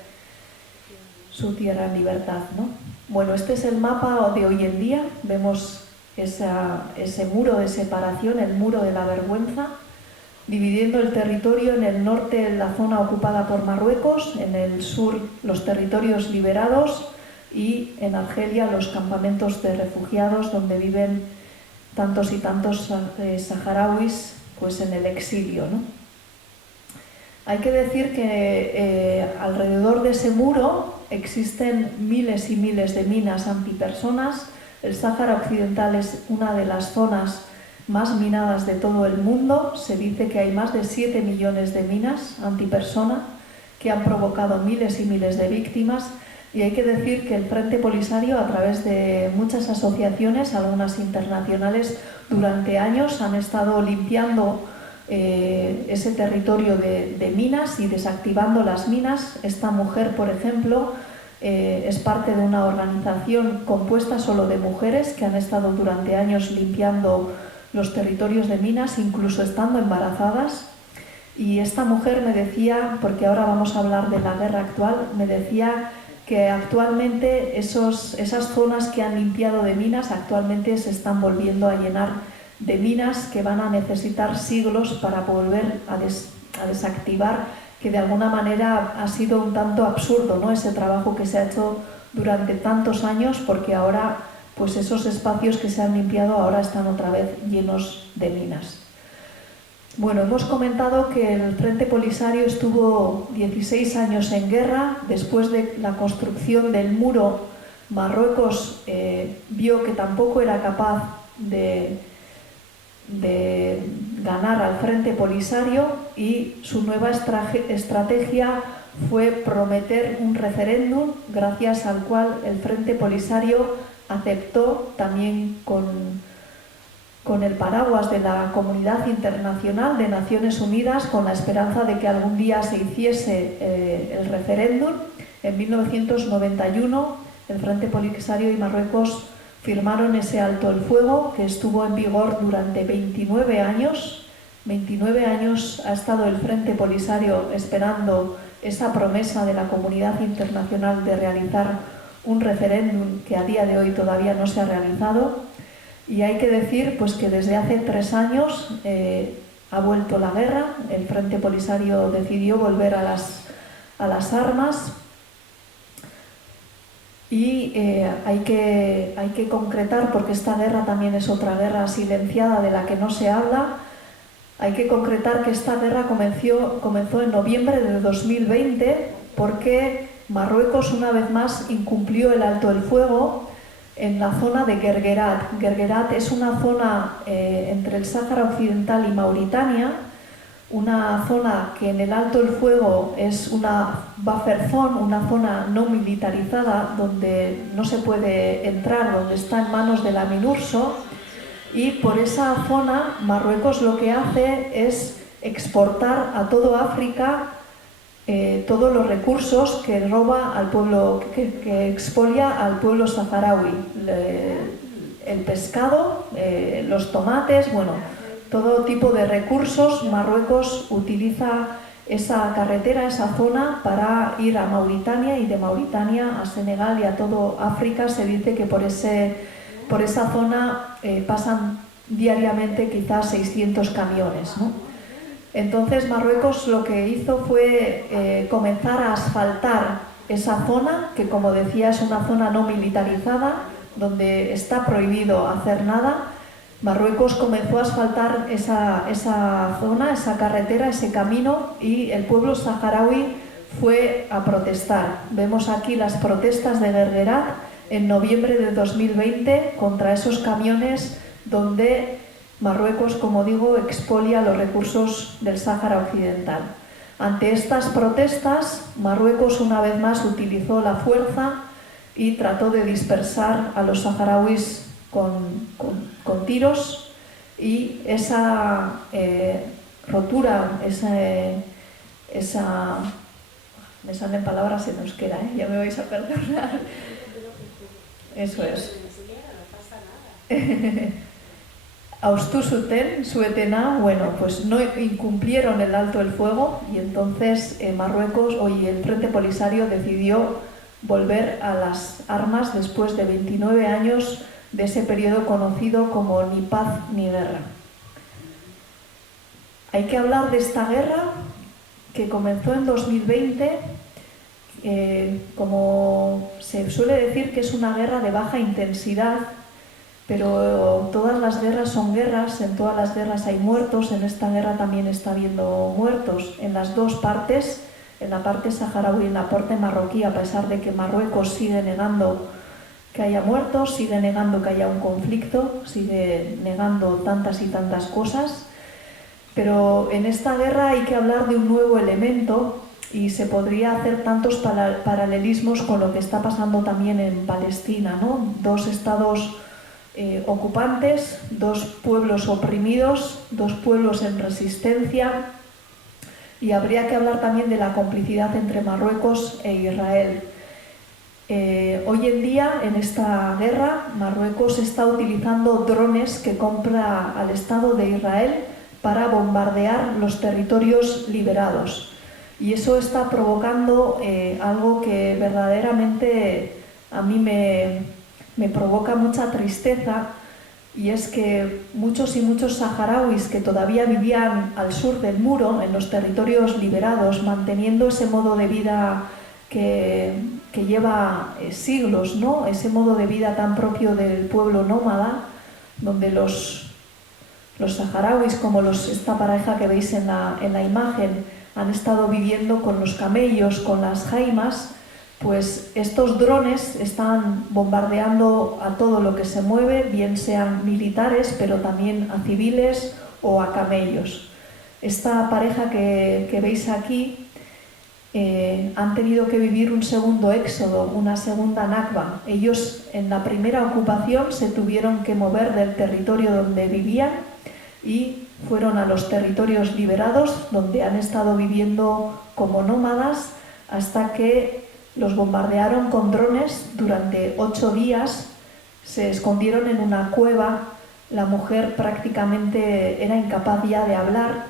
su tierra en libertad, ¿no? Bueno, este es el mapa de hoy en día. Vemos ese muro de separación, el muro de la vergüenza, dividiendo el territorio: en el norte la zona ocupada por Marruecos, en el sur los territorios liberados y en Argelia los campamentos de refugiados donde viven tantos y tantos saharauis pues en el exilio, ¿no? Hay que decir que alrededor de ese muro existen miles y miles de minas antipersonas. El Sáhara Occidental es una de las zonas más minadas de todo el mundo. Se dice que hay más de 7 millones de minas antipersona que han provocado miles y miles de víctimas, y hay que decir que el Frente Polisario, a través de muchas asociaciones, algunas internacionales, durante años han estado limpiando ese territorio de minas y desactivando las minas. Esta mujer, por ejemplo, es parte de una organización compuesta solo de mujeres que han estado durante años limpiando los territorios de minas, incluso estando embarazadas. Y esta mujer me decía, porque ahora vamos a hablar de la guerra actual, me decía que actualmente esas zonas que han limpiado de minas actualmente se están volviendo a llenar de minas que van a necesitar siglos para volver a desactivar, que de alguna manera ha sido un tanto absurdo, ¿no?, ese trabajo que se ha hecho durante tantos años, porque ahora pues esos espacios que se han limpiado ahora están otra vez llenos de minas. Bueno, hemos comentado que el Frente Polisario estuvo 16 años en guerra. Después de la construcción del muro, Marruecos vio que tampoco era capaz de ganar al Frente Polisario, y su nueva estrategia fue prometer un referéndum, gracias al cual el Frente Polisario aceptó, también con el paraguas de la comunidad internacional de Naciones Unidas, con la esperanza de que algún día se hiciese el referéndum. En 1991 el Frente Polisario y Marruecos firmaron ese alto el fuego que estuvo en vigor durante 29 años. 29 años ha estado el Frente Polisario esperando esa promesa de la comunidad internacional de realizar un referéndum que a día de hoy todavía no se ha realizado. Y hay que decir pues que desde hace 3 años ha vuelto la guerra. El Frente Polisario decidió volver a las armas, y hay que concretar, porque esta guerra también es otra guerra silenciada de la que no se habla. Hay que concretar que esta guerra comenzó en noviembre de 2020, porque Marruecos una vez más incumplió el alto el fuego en la zona de Guerguerat. Guerguerat es una zona entre el Sáhara Occidental y Mauritania, una zona que en el alto el fuego es una buffer zone, una zona no militarizada donde no se puede entrar, donde está en manos de la MINURSO, y por esa zona Marruecos lo que hace es exportar a todo África todos los recursos que roba al pueblo, que expolia al pueblo saharaui. El pescado, los tomates, bueno, todo tipo de recursos. Marruecos utiliza esa carretera, esa zona, para ir a Mauritania, y de Mauritania a Senegal y a todo África. Se dice que por esa zona pasan diariamente quizás 600 camiones, ¿no? Entonces Marruecos lo que hizo fue comenzar a asfaltar esa zona, que como decía es una zona no militarizada, donde está prohibido hacer nada. Marruecos comenzó a asfaltar esa zona, esa carretera, ese camino, y el pueblo saharaui fue a protestar. Vemos aquí las protestas de Guerguerat en noviembre de 2020 contra esos camiones donde Marruecos, como digo, expolia los recursos del Sáhara Occidental. Ante estas protestas, Marruecos una vez más utilizó la fuerza y trató de dispersar a los saharauis con tiros, y esa rotura, me salen palabras en euskera, ya me vais a perdonar. Eso es. Austusuten, Suetena, bueno, pues no incumplieron el alto el fuego, y entonces Marruecos, el Frente Polisario, decidió volver a las armas después de 29 años de ese periodo conocido como ni paz ni guerra. Hay que hablar de esta guerra que comenzó en 2020, como se suele decir que es una guerra de baja intensidad, pero todas las guerras son guerras, en todas las guerras hay muertos, en esta guerra también está habiendo muertos, en las dos partes, en la parte saharaui y en la parte marroquí, a pesar de que Marruecos sigue negando que haya muertos, sigue negando que haya un conflicto, sigue negando tantas y tantas cosas. Pero en esta guerra hay que hablar de un nuevo elemento, y se podría hacer tantos paralelismos con lo que está pasando también en Palestina, ¿no? Dos estados ocupantes, dos pueblos oprimidos, dos pueblos en resistencia, y habría que hablar también de la complicidad entre Marruecos e Israel. Hoy en día, en esta guerra, Marruecos está utilizando drones que compra al Estado de Israel para bombardear los territorios liberados. Y eso está provocando algo que verdaderamente a mí me provoca mucha tristeza, y es que muchos y muchos saharauis que todavía vivían al sur del muro, en los territorios liberados, manteniendo ese modo de vida que lleva siglos, ¿no? Ese modo de vida tan propio del pueblo nómada, donde los saharauis, como esta pareja que veis en la imagen, han estado viviendo con los camellos, con las jaimas. Pues estos drones están bombardeando a todo lo que se mueve, bien sean militares, pero también a civiles o a camellos. Esta pareja que veis aquí han tenido que vivir un segundo éxodo, una segunda nakba. Ellos en la primera ocupación se tuvieron que mover del territorio donde vivían y fueron a los territorios liberados, donde han estado viviendo como nómadas hasta que los bombardearon con drones durante 8 días, se escondieron en una cueva, la mujer prácticamente era incapaz ya de hablar,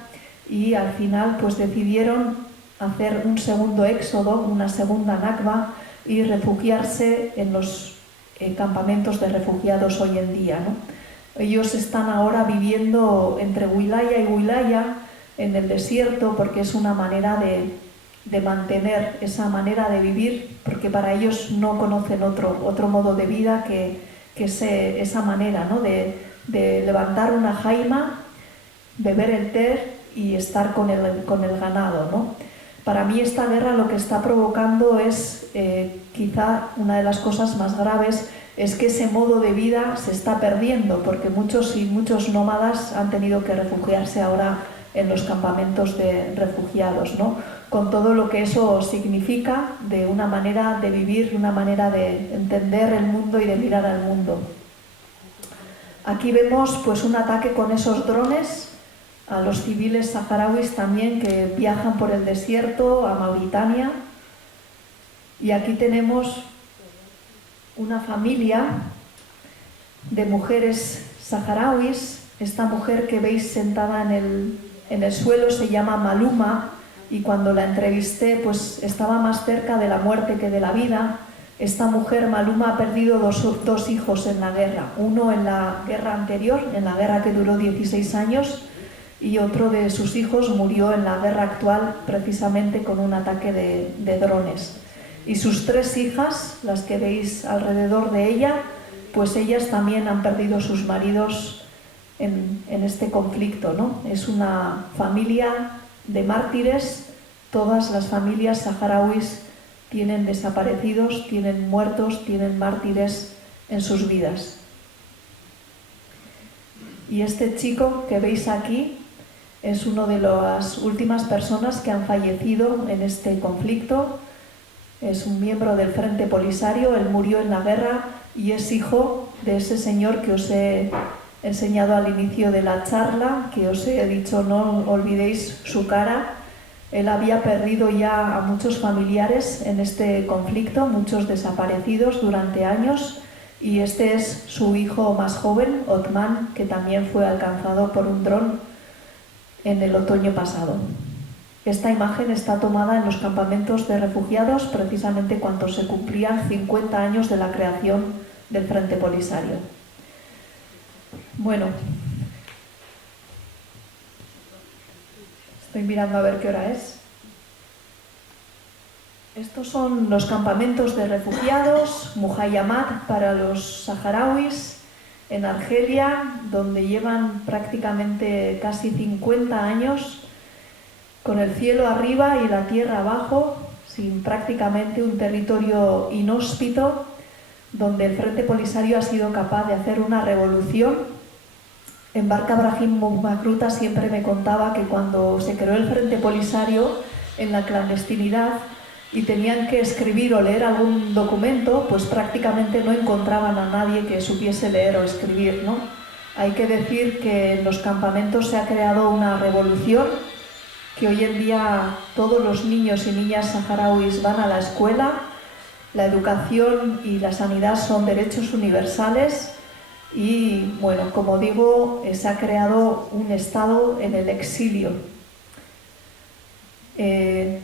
y al final pues decidieron hacer un segundo éxodo, una segunda nakba, y refugiarse en los campamentos de refugiados hoy en día, ¿no? Ellos están ahora viviendo entre wilaya y wilaya en el desierto, porque es una manera de mantener esa manera de vivir, porque para ellos no conocen otro modo de vida que esa manera, ¿no? de levantar una jaima, beber el té y estar con el ganado, ¿no? Para mí esta guerra lo que está provocando es, quizá una de las cosas más graves, es que ese modo de vida se está perdiendo, porque muchos y muchos nómadas han tenido que refugiarse ahora en los campamentos de refugiados, ¿no? Con todo lo que eso significa de una manera de vivir, una manera de entender el mundo y de mirar al mundo. Aquí vemos pues un ataque con esos drones a los civiles saharauis también que viajan por el desierto a Mauritania. Y aquí tenemos una familia de mujeres saharauis. Esta mujer que veis sentada en el suelo se llama Maluma, y cuando la entrevisté pues estaba más cerca de la muerte que de la vida. Esta mujer, Maluma, ha perdido dos hijos en la guerra. Uno en la guerra anterior, en la guerra que duró 16 años, y otro de sus hijos murió en la guerra actual precisamente con un ataque de drones. Y sus 3 hijas, las que veis alrededor de ella, pues ellas también han perdido sus maridos en este conflicto, ¿no? Es una familia de mártires. Todas las familias saharauis tienen desaparecidos, tienen muertos, tienen mártires en sus vidas. Y este chico que veis aquí es una de las últimas personas que han fallecido en este conflicto. Es un miembro del Frente Polisario, él murió en la guerra y es hijo de ese señor que os he enseñado al inicio de la charla, que os he dicho no olvidéis su cara. Él había perdido ya a muchos familiares en este conflicto, muchos desaparecidos durante años, y este es su hijo más joven, Othman, que también fue alcanzado por un dron en el otoño pasado. Esta imagen está tomada en los campamentos de refugiados precisamente cuando se cumplían 50 años de la creación del Frente Polisario. Bueno, estoy mirando a ver qué hora es. Estos son los campamentos de refugiados, Muhayamat para los saharauis, en Argelia, donde llevan prácticamente casi 50 años con el cielo arriba y la tierra abajo, sin prácticamente un territorio inhóspito, donde el Frente Polisario ha sido capaz de hacer una revolución. En Barca Brahim Makruta siempre me contaba que cuando se creó el Frente Polisario en la clandestinidad y tenían que escribir o leer algún documento, pues prácticamente no encontraban a nadie que supiese leer o escribir, ¿no? Hay que decir que en los campamentos se ha creado una revolución, que hoy en día todos los niños y niñas saharauis van a la escuela, la educación y la sanidad son derechos universales y, bueno, como digo, se ha creado un Estado en el exilio.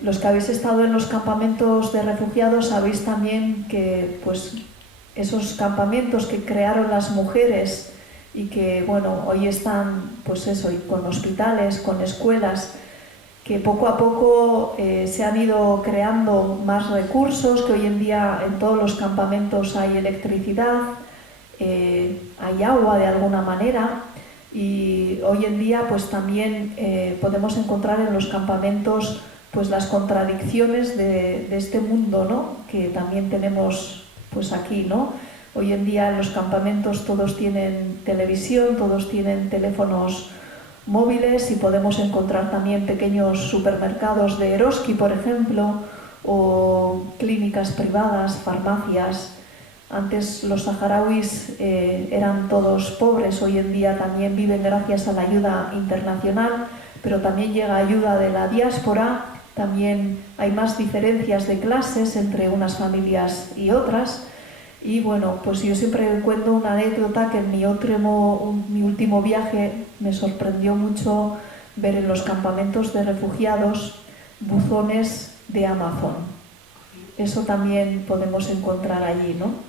Los que habéis estado en los campamentos de refugiados sabéis también que pues, esos campamentos que crearon las mujeres y que bueno, hoy están pues eso, con hospitales, con escuelas, que poco a poco se han ido creando más recursos, que hoy en día en todos los campamentos hay electricidad, hay agua de alguna manera. Y hoy en día pues también podemos encontrar en los campamentos pues las contradicciones de este mundo, ¿no? Que también tenemos pues aquí, ¿no? Hoy en día en los campamentos todos tienen televisión, todos tienen teléfonos móviles y podemos encontrar también pequeños supermercados de Eroski, por ejemplo, o clínicas privadas, farmacias. Antes los saharauis eran todos pobres, hoy en día también viven gracias a la ayuda internacional, pero también llega ayuda de la diáspora, también hay más diferencias de clases entre unas familias y otras. Y bueno, pues yo siempre cuento una anécdota que en mi último viaje me sorprendió mucho ver en los campamentos de refugiados buzones de Amazon. Eso también podemos encontrar allí, ¿no?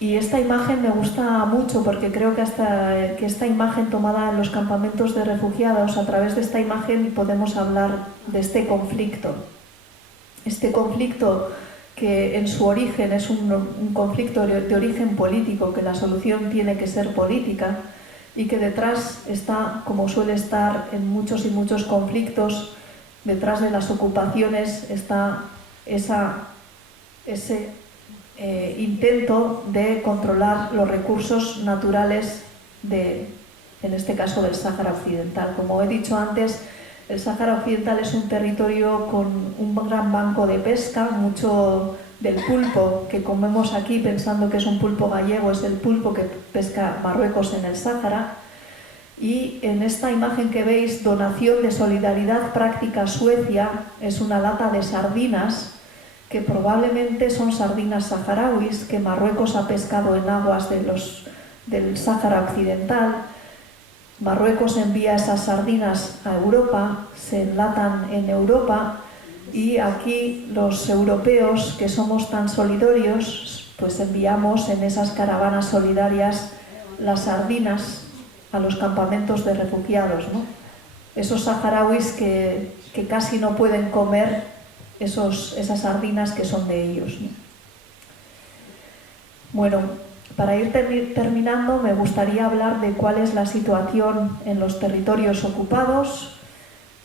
Y esta imagen me gusta mucho porque creo que esta imagen tomada en los campamentos de refugiados, a través de esta imagen podemos hablar de este conflicto. Este conflicto que en su origen es un conflicto de origen político, que la solución tiene que ser política y que detrás está, como suele estar en muchos y muchos conflictos, detrás de las ocupaciones está ese intento de controlar los recursos naturales en este caso del Sáhara Occidental. Como he dicho antes, el Sáhara Occidental es un territorio con un gran banco de pesca, mucho del pulpo que comemos aquí pensando que es un pulpo gallego, es el pulpo que pesca Marruecos en el Sáhara. Y en esta imagen que veis, donación de solidaridad práctica Suecia, es una lata de sardinas, que probablemente son sardinas saharauis que Marruecos ha pescado en aguas del Sáhara Occidental. Marruecos envía esas sardinas a Europa, se enlatan en Europa, y aquí los europeos, que somos tan solidarios, pues enviamos en esas caravanas solidarias las sardinas a los campamentos de refugiados, ¿no? Esos saharauis que casi no pueden comer esas sardinas que son de ellos, ¿no? Bueno, para ir terminando, me gustaría hablar de cuál es la situación en los territorios ocupados,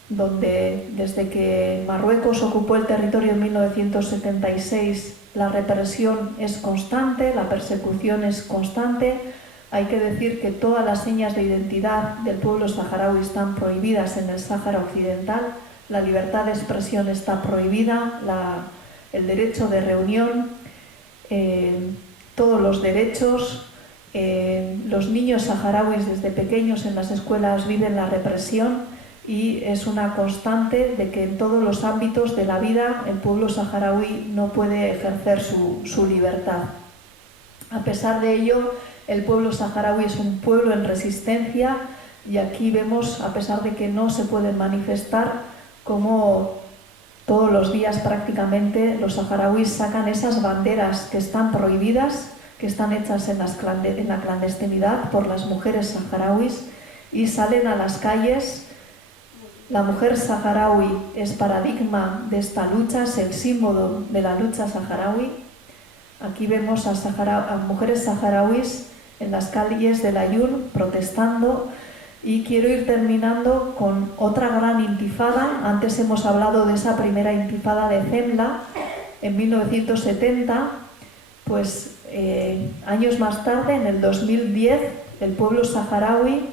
donde desde que Marruecos ocupó el territorio en 1976, la represión es constante, la persecución es constante. Hay que decir que todas las señas de identidad del pueblo saharaui están prohibidas en el Sáhara Occidental, la libertad de expresión está prohibida, el derecho de reunión, todos los derechos. Los niños saharauis desde pequeños en las escuelas viven la represión y es una constante de que en todos los ámbitos de la vida el pueblo saharaui no puede ejercer su libertad. A pesar de ello, el pueblo saharaui es un pueblo en resistencia y aquí vemos, a pesar de que no se pueden manifestar, como todos los días prácticamente los saharauis sacan esas banderas que están prohibidas, que están hechas en la clandestinidad por las mujeres saharauis, y salen a las calles. La mujer saharaui es paradigma de esta lucha, es el símbolo de la lucha saharaui. Aquí vemos a mujeres saharauis en las calles de Layún protestando, y quiero ir terminando con otra gran intifada. Antes hemos hablado de esa primera intifada de Zemla en 1970, pues años más tarde, en el 2010, el pueblo saharaui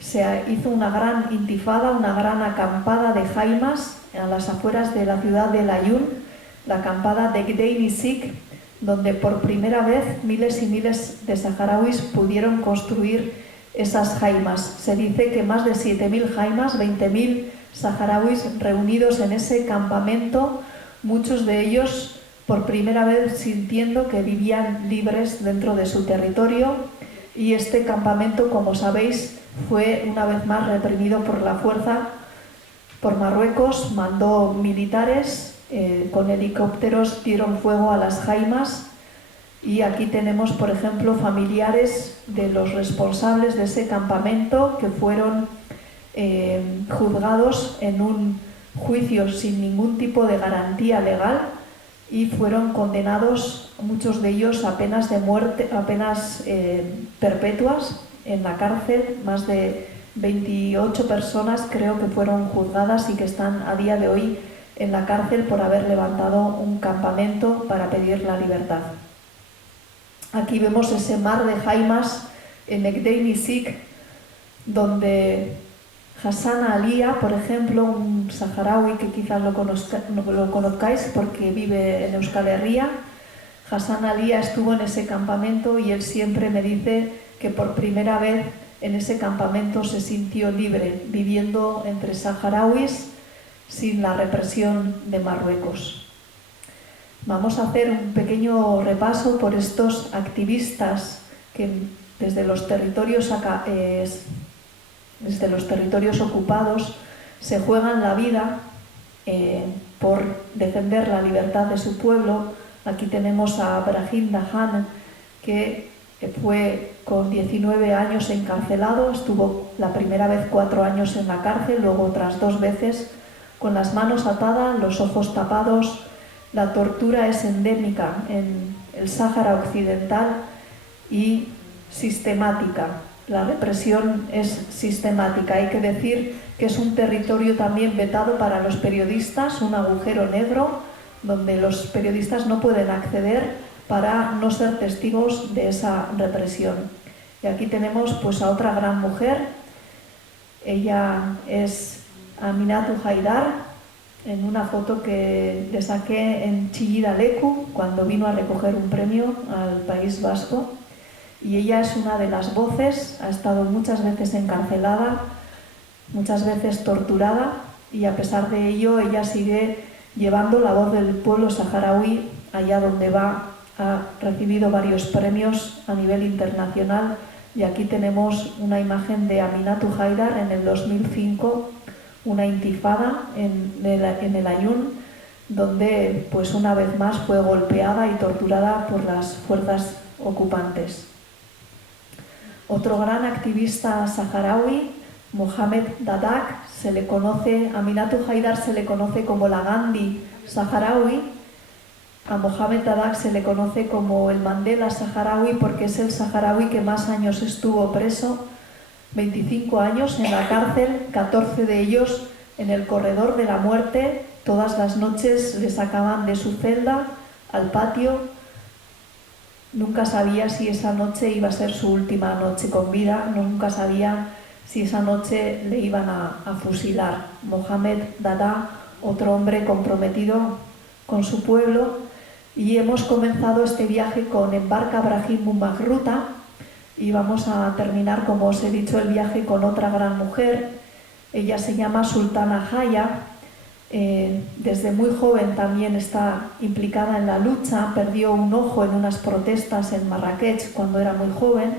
se hizo una gran intifada, una gran acampada de jaimas a las afueras de la ciudad de Layún, la acampada de Gdeim Izik, donde por primera vez miles y miles de saharauis pudieron construir esas jaimas. Se dice que más de 7.000 jaimas, 20.000 saharauis reunidos en ese campamento, muchos de ellos por primera vez sintiendo que vivían libres dentro de su territorio. Y este campamento, como sabéis, fue una vez más reprimido por la fuerza por Marruecos. Mandó militares con helicópteros, dieron fuego a las jaimas, y aquí tenemos, por ejemplo, familiares de los responsables de ese campamento que fueron juzgados en un juicio sin ningún tipo de garantía legal y fueron condenados, muchos de ellos, a penas de muerte, a penas perpetuas en la cárcel. Más de 28 personas creo que fueron juzgadas y que están a día de hoy en la cárcel por haber levantado un campamento para pedir la libertad. Aquí vemos ese mar de jaimas en Gdeim Izik, donde Hassan Alia, por ejemplo, un saharaui que quizás lo conozcáis porque vive en Euskal Herria, Hassan Alia estuvo en ese campamento y él siempre me dice que por primera vez en ese campamento se sintió libre, viviendo entre saharauis sin la represión de Marruecos. Vamos a hacer un pequeño repaso por estos activistas que desde los territorios ocupados se juegan la vida por defender la libertad de su pueblo. Aquí tenemos a Brahim Dahan, que fue con 19 años encarcelado, estuvo la primera vez 4 años en la cárcel, luego otras 2 veces, con las manos atadas, los ojos tapados. La tortura es endémica en el Sáhara Occidental y sistemática. La represión es sistemática. Hay que decir que es un territorio también vetado para los periodistas, un agujero negro donde los periodistas no pueden acceder para no ser testigos de esa represión. Y aquí tenemos pues a otra gran mujer. Ella es Aminatu Haidar, en una foto que le saqué en Chillida Leku cuando vino a recoger un premio al País Vasco. y ella es una de las voces, ha estado muchas veces encarcelada, muchas veces torturada, y a pesar de ello ella sigue llevando la voz del pueblo saharaui allá donde va. Ha recibido varios premios a nivel internacional, y aquí tenemos una imagen de Aminatou Haidar en el 2005, una intifada en el Ayun, donde pues una vez más fue golpeada y torturada por las fuerzas ocupantes. Otro gran activista saharaui, Mohamed Dadak, Aminatou Haidar se le conoce como la Gandhi saharaui. A Mohamed Dadak se le conoce como el Mandela saharaui porque es el saharaui que más años estuvo preso, 25 años en la cárcel, 14 de ellos en el corredor de la muerte. Todas las noches le sacaban de su celda al patio. Nunca sabía si esa noche iba a ser su última noche con vida, nunca sabía si esa noche le iban a fusilar. Mohamed Dadak, otro hombre comprometido con su pueblo. Y hemos comenzado este viaje con Embarca Brahim Bumagruta, y vamos a terminar, como os he dicho, el viaje con otra gran mujer. Ella se llama Sultana Haya. Desde muy joven también está implicada en la lucha, perdió un ojo en unas protestas en Marrakech cuando era muy joven.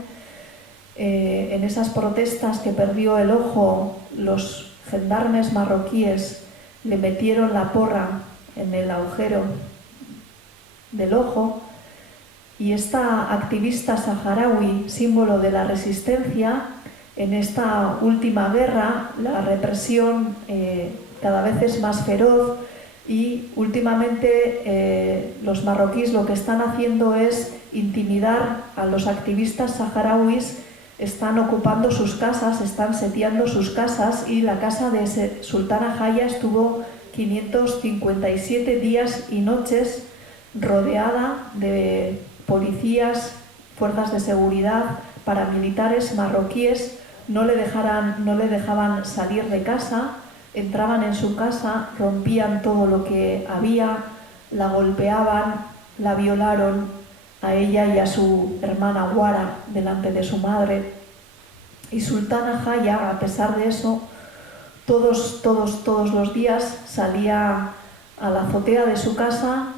En esas protestas que perdió el ojo, los gendarmes marroquíes le metieron la porra en el agujero del ojo, y esta activista saharaui, símbolo de la resistencia, en esta última guerra la represión cada vez es más feroz, y últimamente los marroquíes lo que están haciendo es intimidar a los activistas saharauis. Están ocupando sus casas, están sitiando sus casas, y la casa de Sultana Haya estuvo 557 días y noches rodeada de policías, fuerzas de seguridad, paramilitares marroquíes. No le dejaban salir de casa, entraban en su casa, rompían todo lo que había, la golpeaban, la violaron a ella y a su hermana Wara delante de su madre. Y Sultana Haya, a pesar de eso, todos los días salía a la azotea de su casa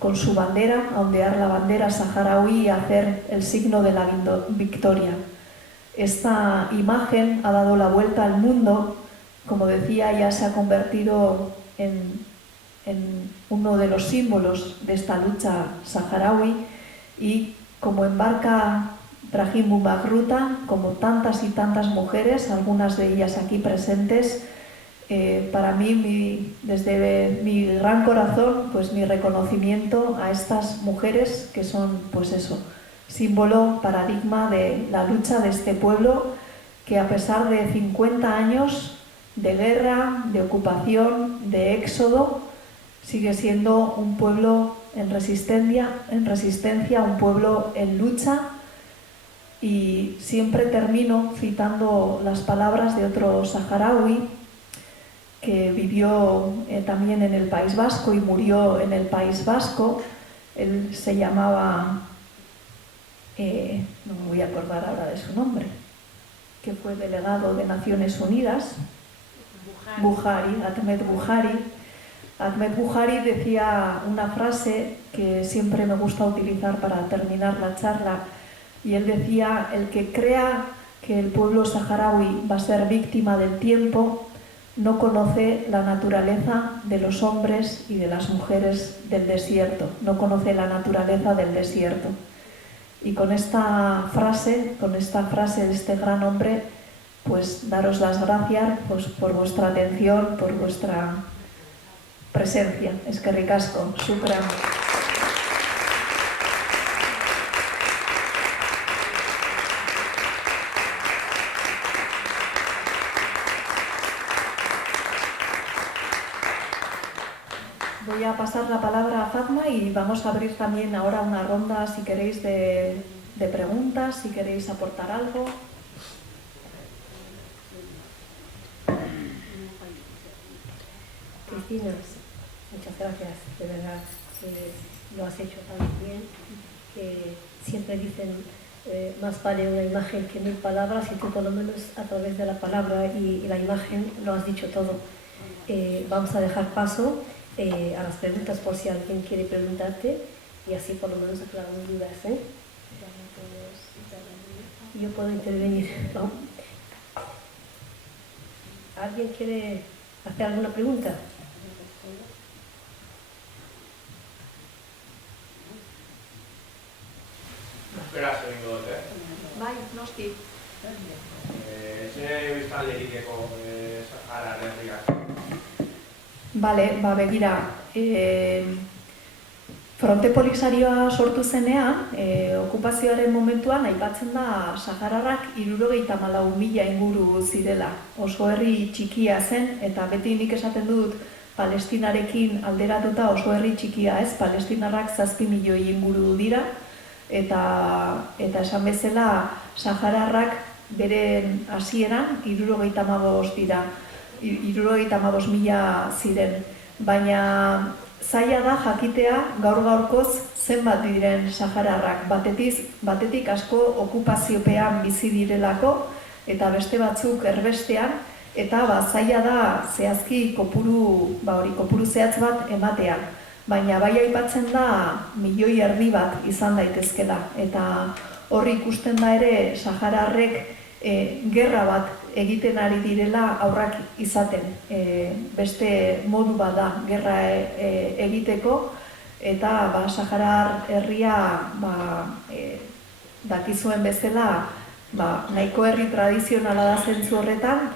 con su bandera, a ondear la bandera saharaui y a hacer el signo de la victoria. Esta imagen ha dado la vuelta al mundo. Como decía, ya se ha convertido en uno de los símbolos de esta lucha saharaui, y como Embarca Brahim Bumagruta, como tantas y tantas mujeres, algunas de ellas aquí presentes, para mí, desde mi gran corazón, pues mi reconocimiento a estas mujeres que son, pues eso, símbolo, paradigma de la lucha de este pueblo, que a pesar de 50 años de guerra, de ocupación, de éxodo, sigue siendo un pueblo en resistencia, un pueblo en lucha. Y siempre termino citando las palabras de otro saharaui que vivió también en el País Vasco y murió en el País Vasco. Él se llamaba, no me voy a acordar ahora de su nombre, que fue delegado de Naciones Unidas, Ahmed Buhari. Ahmed Buhari decía una frase que siempre me gusta utilizar para terminar la charla, y él decía: el que crea que el pueblo saharaui va a ser víctima del tiempo no conoce la naturaleza de los hombres y de las mujeres del desierto, no conoce la naturaleza del desierto. Y con esta frase de este gran hombre, pues daros las gracias pues, por vuestra atención, por vuestra presencia. Eskerrik asko, shukran. Voy a pasar la palabra a Fatma y vamos a abrir también ahora una ronda, si queréis, de preguntas, si queréis aportar algo. Cristina, muchas gracias, de verdad, lo has hecho tan bien, que siempre dicen más vale una imagen que 1000 palabras, y tú por lo menos a través de la palabra y la imagen lo has dicho todo. Vamos a dejar paso a las preguntas por si alguien quiere preguntarte, y así por lo menos aclaramos dudas. Yo puedo intervenir. ¿No? ¿Alguien quiere hacer alguna pregunta? Beraz, egingo dut, Bai, noski. Zer biztanlerikeko Saharar herriak? Bale, begira, Fronte Polisarioa sortu zenean, okupazioaren momentuan aipatzen da sahararrak 74.000 inguru zirela. Oso herri txikia zen, eta beti nik esaten dut Palestinarekin alderatuta oso herri txikia ez, palestinarrak 7 milioi inguru dira, eta esan bezala sahararrak beren hasieran 75 dira, 75.000 ziren, baina zaila da jakitea gaur-gaurkoz zenbat diren sahararrak, batetik asko okupaziopean bizi direlako, eta beste batzuk erbestean, eta zaila da zehazki kopuru zehatz bat ematea. Baina bai aipatzen da 1,5 milioi bat izan daitezkela, eta horri ikusten da ere sahararrek gerra bat egiten ari direla aurrak izaten. Beste modu bat da gerra egiteko, eta Saharar herria dakizuen bezala nahiko herri tradizionala da zentzu horretan,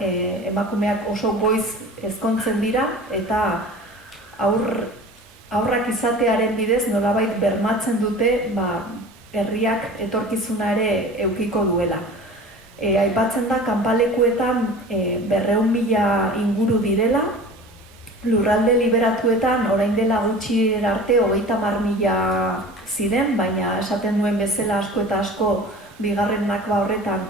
emakumeak oso goiz ezkontzen dira, eta aurrak izatearen bidez nolabait bermatzen dute herriak etorkizuna ere edukiko duela. Aipatzen da kanpalekuetan 200.000 inguru direla, lurralde liberatuetan orain dela gutxi arte 30.000 ziren, baina esaten duen bezala asko eta asko bigarren nakba horretan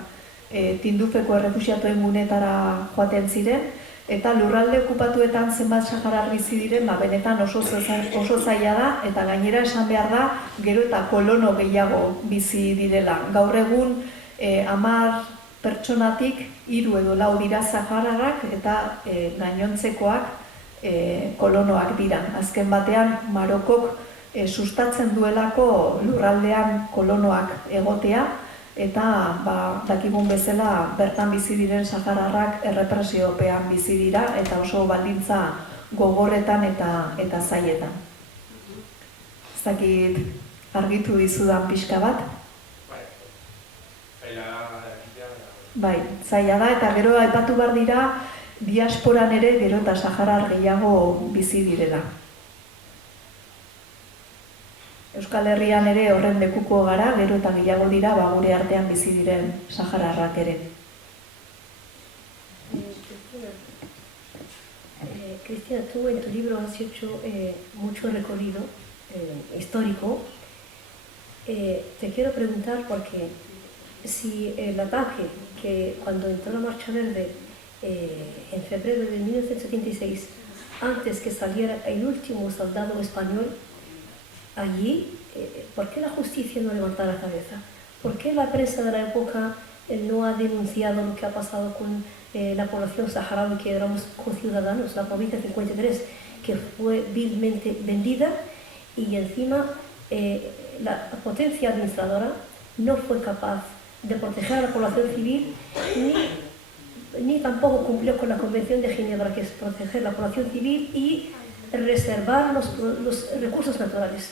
Tindufeko errefuxiatuen gunetara joaten ziren, eta lurralde okupatuetan zenbat saharar bizi diren, benetan oso zaila da, eta gainera esan behar da gero eta kolono gehiago bizi direla. Gaur egun 10 pertsonatik 3 edo 4 dira sahararrak, eta gainontzekoak kolonoak dira. Azken batean Marokok sustatzen duelako lurraldean kolonoak egotea, eta dakigun bezala bertan bizi diren sahararrak errepresiopean bizi dira, eta oso baldintza gogorretan eta zailetan. Ez dakit argitu dizudan pixka bat? Bai, zaila da, eta gero aipatu behar dira diasporan ere gero eta saharar gehiago bizi direla. Euskal Herrian ere horren lekuko gara, gero eta gehiago dira gure artean bizi diren sahararrak ere. Cristina, tú en tu libro has hecho mucho recorrido histórico. Te quiero preguntar porque si el ataque que cuando entró la Marcha Verde en febrero de 1976, antes que saliera el último soldado español allí, ¿por qué la justicia no levanta la cabeza? ¿Por qué la prensa de la época no ha denunciado lo que ha pasado con la población saharaui, que éramos conciudadanos, la provincia 53, que fue vilmente vendida, y encima la potencia administradora no fue capaz de proteger a la población civil, ni tampoco cumplió con la Convención de Ginebra, que es proteger la población civil y reservar los recursos naturales?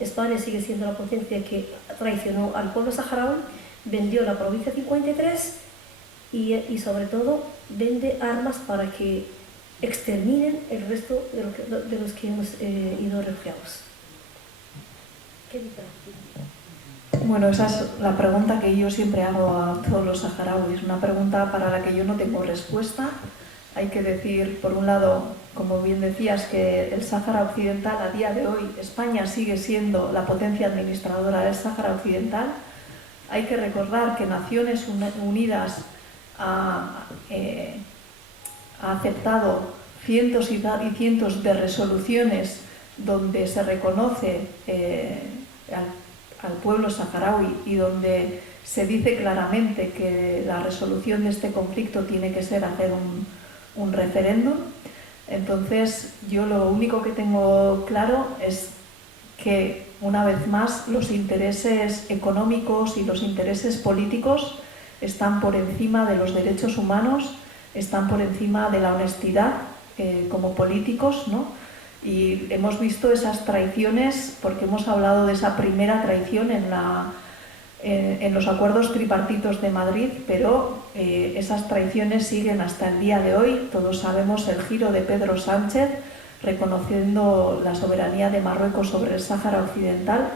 España sigue siendo la potencia que traicionó al pueblo saharaui, vendió la provincia 53 y sobre todo vende armas para que exterminen el resto de los que hemos ido refugiados. ¿Qué dices? Bueno, esa es la pregunta que yo siempre hago a todos los saharauis, una pregunta para la que yo no tengo respuesta. Hay que decir, por un lado, como bien decías, que el Sáhara Occidental a día de hoy, España sigue siendo la potencia administradora del Sáhara Occidental. Hay que recordar que Naciones Unidas ha aceptado cientos y cientos de resoluciones donde se reconoce al pueblo saharaui y donde se dice claramente que la resolución de este conflicto tiene que ser hacer un referéndum. Entonces, yo lo único que tengo claro es que, una vez más, los intereses económicos y los intereses políticos están por encima de los derechos humanos, están por encima de la honestidad como políticos, ¿no? Y hemos visto esas traiciones, porque hemos hablado de esa primera traición en los acuerdos tripartitos de Madrid, pero esas traiciones siguen hasta el día de hoy. Todos sabemos el giro de Pedro Sánchez reconociendo la soberanía de Marruecos sobre el Sáhara Occidental.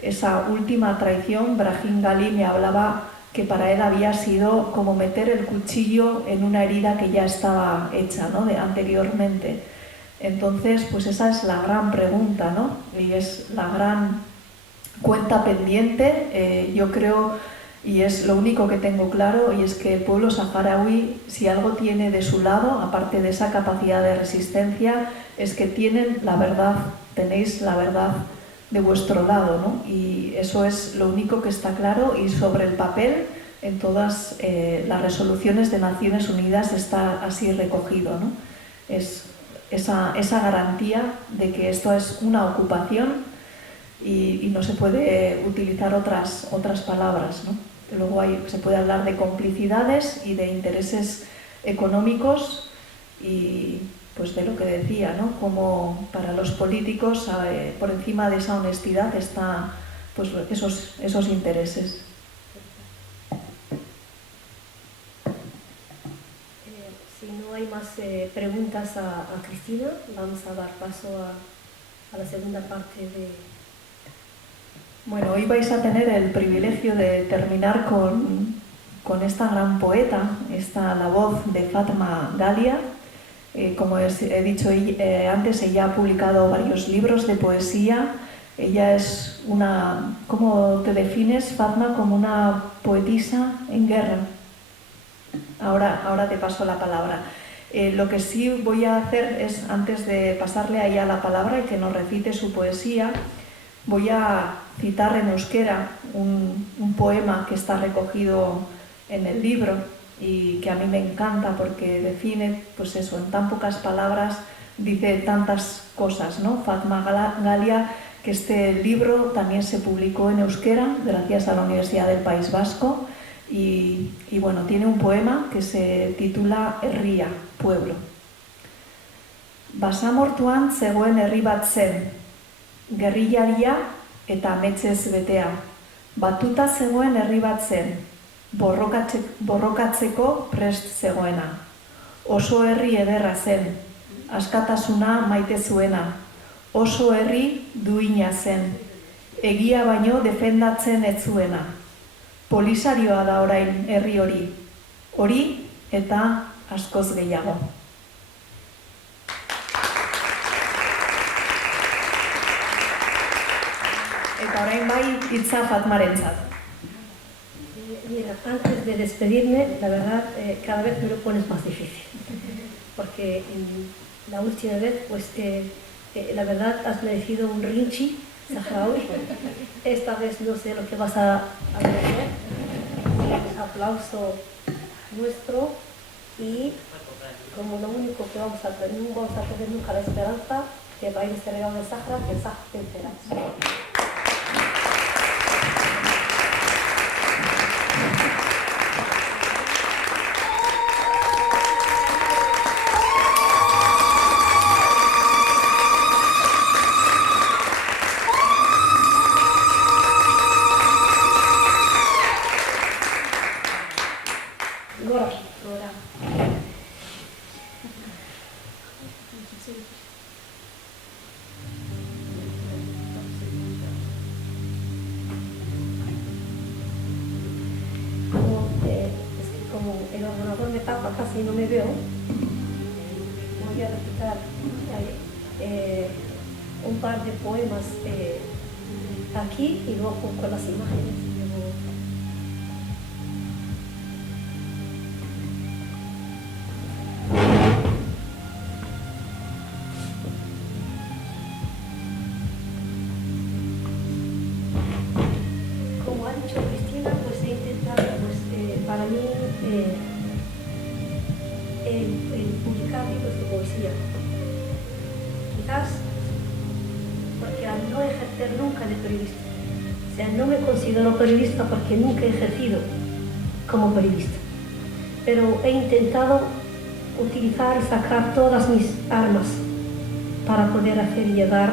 Esa última traición, Brahim Ghali me hablaba que para él había sido como meter el cuchillo en una herida que ya estaba hecha, ¿no?, anteriormente. Entonces, pues esa es la gran pregunta, ¿no? Y es la gran cuenta pendiente, yo creo, y es lo único que tengo claro, y es que el pueblo saharaui, si algo tiene de su lado, aparte de esa capacidad de resistencia, es que tienen la verdad, tenéis la verdad de vuestro lado, ¿no? Y eso es lo único que está claro, y sobre el papel, en todas las resoluciones de Naciones Unidas está así recogido, ¿no? Es esa garantía de que esto es una ocupación y no se puede utilizar otras palabras, ¿no? Luego se puede hablar de complicidades y de intereses económicos y pues de lo que decía, ¿no?, como para los políticos por encima de esa honestidad están pues esos intereses. Si no hay más preguntas a Cristina, vamos a dar paso a la segunda parte de... Bueno, hoy vais a tener el privilegio de terminar con esta gran poeta, la voz de Fatma Galia. Como he dicho antes, ella ha publicado varios libros de poesía. Ella es ¿cómo te defines, Fatma? Como una poetisa en guerra. Ahora te paso la palabra. Lo que sí voy a hacer es, antes de pasarle a ella la palabra y que nos recite su poesía, voy a citar en euskera un poema que está recogido en el libro y que a mí me encanta porque define, pues eso, en tan pocas palabras dice tantas cosas, ¿no? Fatma Galia, que este libro también se publicó en euskera gracias a la Universidad del País Vasco y bueno, tiene un poema que se titula Herria, pueblo. Basamortuan zegoen herri bat zen, gerrillaria eta ametsez betea. Batuta zegoen herri bat zen, borrokatzeko prest zegoena. Oso herri ederra zen, askatasuna maite zuena. Oso herri duina zen, egia baino defendatzen ez zuena. Polisarioa da orain herri hori eta askoz gehiago. Eta orain bai hitza Fatmarentzat. Mira, antes de despedirme, la verdad, cada vez me lo pones más difícil. Porque la última vez, pues, la verdad, has merecido un rinchi saharaui. Esta vez no sé lo que vas a merecer. Aplauso nuestro. Y como lo único que vamos a tener, no vamos a tener nunca la esperanza que va a ir este regalo de Sahara, que el Sahara vencerá. Como el ordenador me tapa, casi no me veo, voy a recitar un par de poemas aquí y luego con las imágenes. mí el publicar libros de poesía. Quizás porque al no ejercer nunca de periodista, o sea, no me considero periodista porque nunca he ejercido como periodista, pero he intentado utilizar y sacar todas mis armas para poder hacer llegar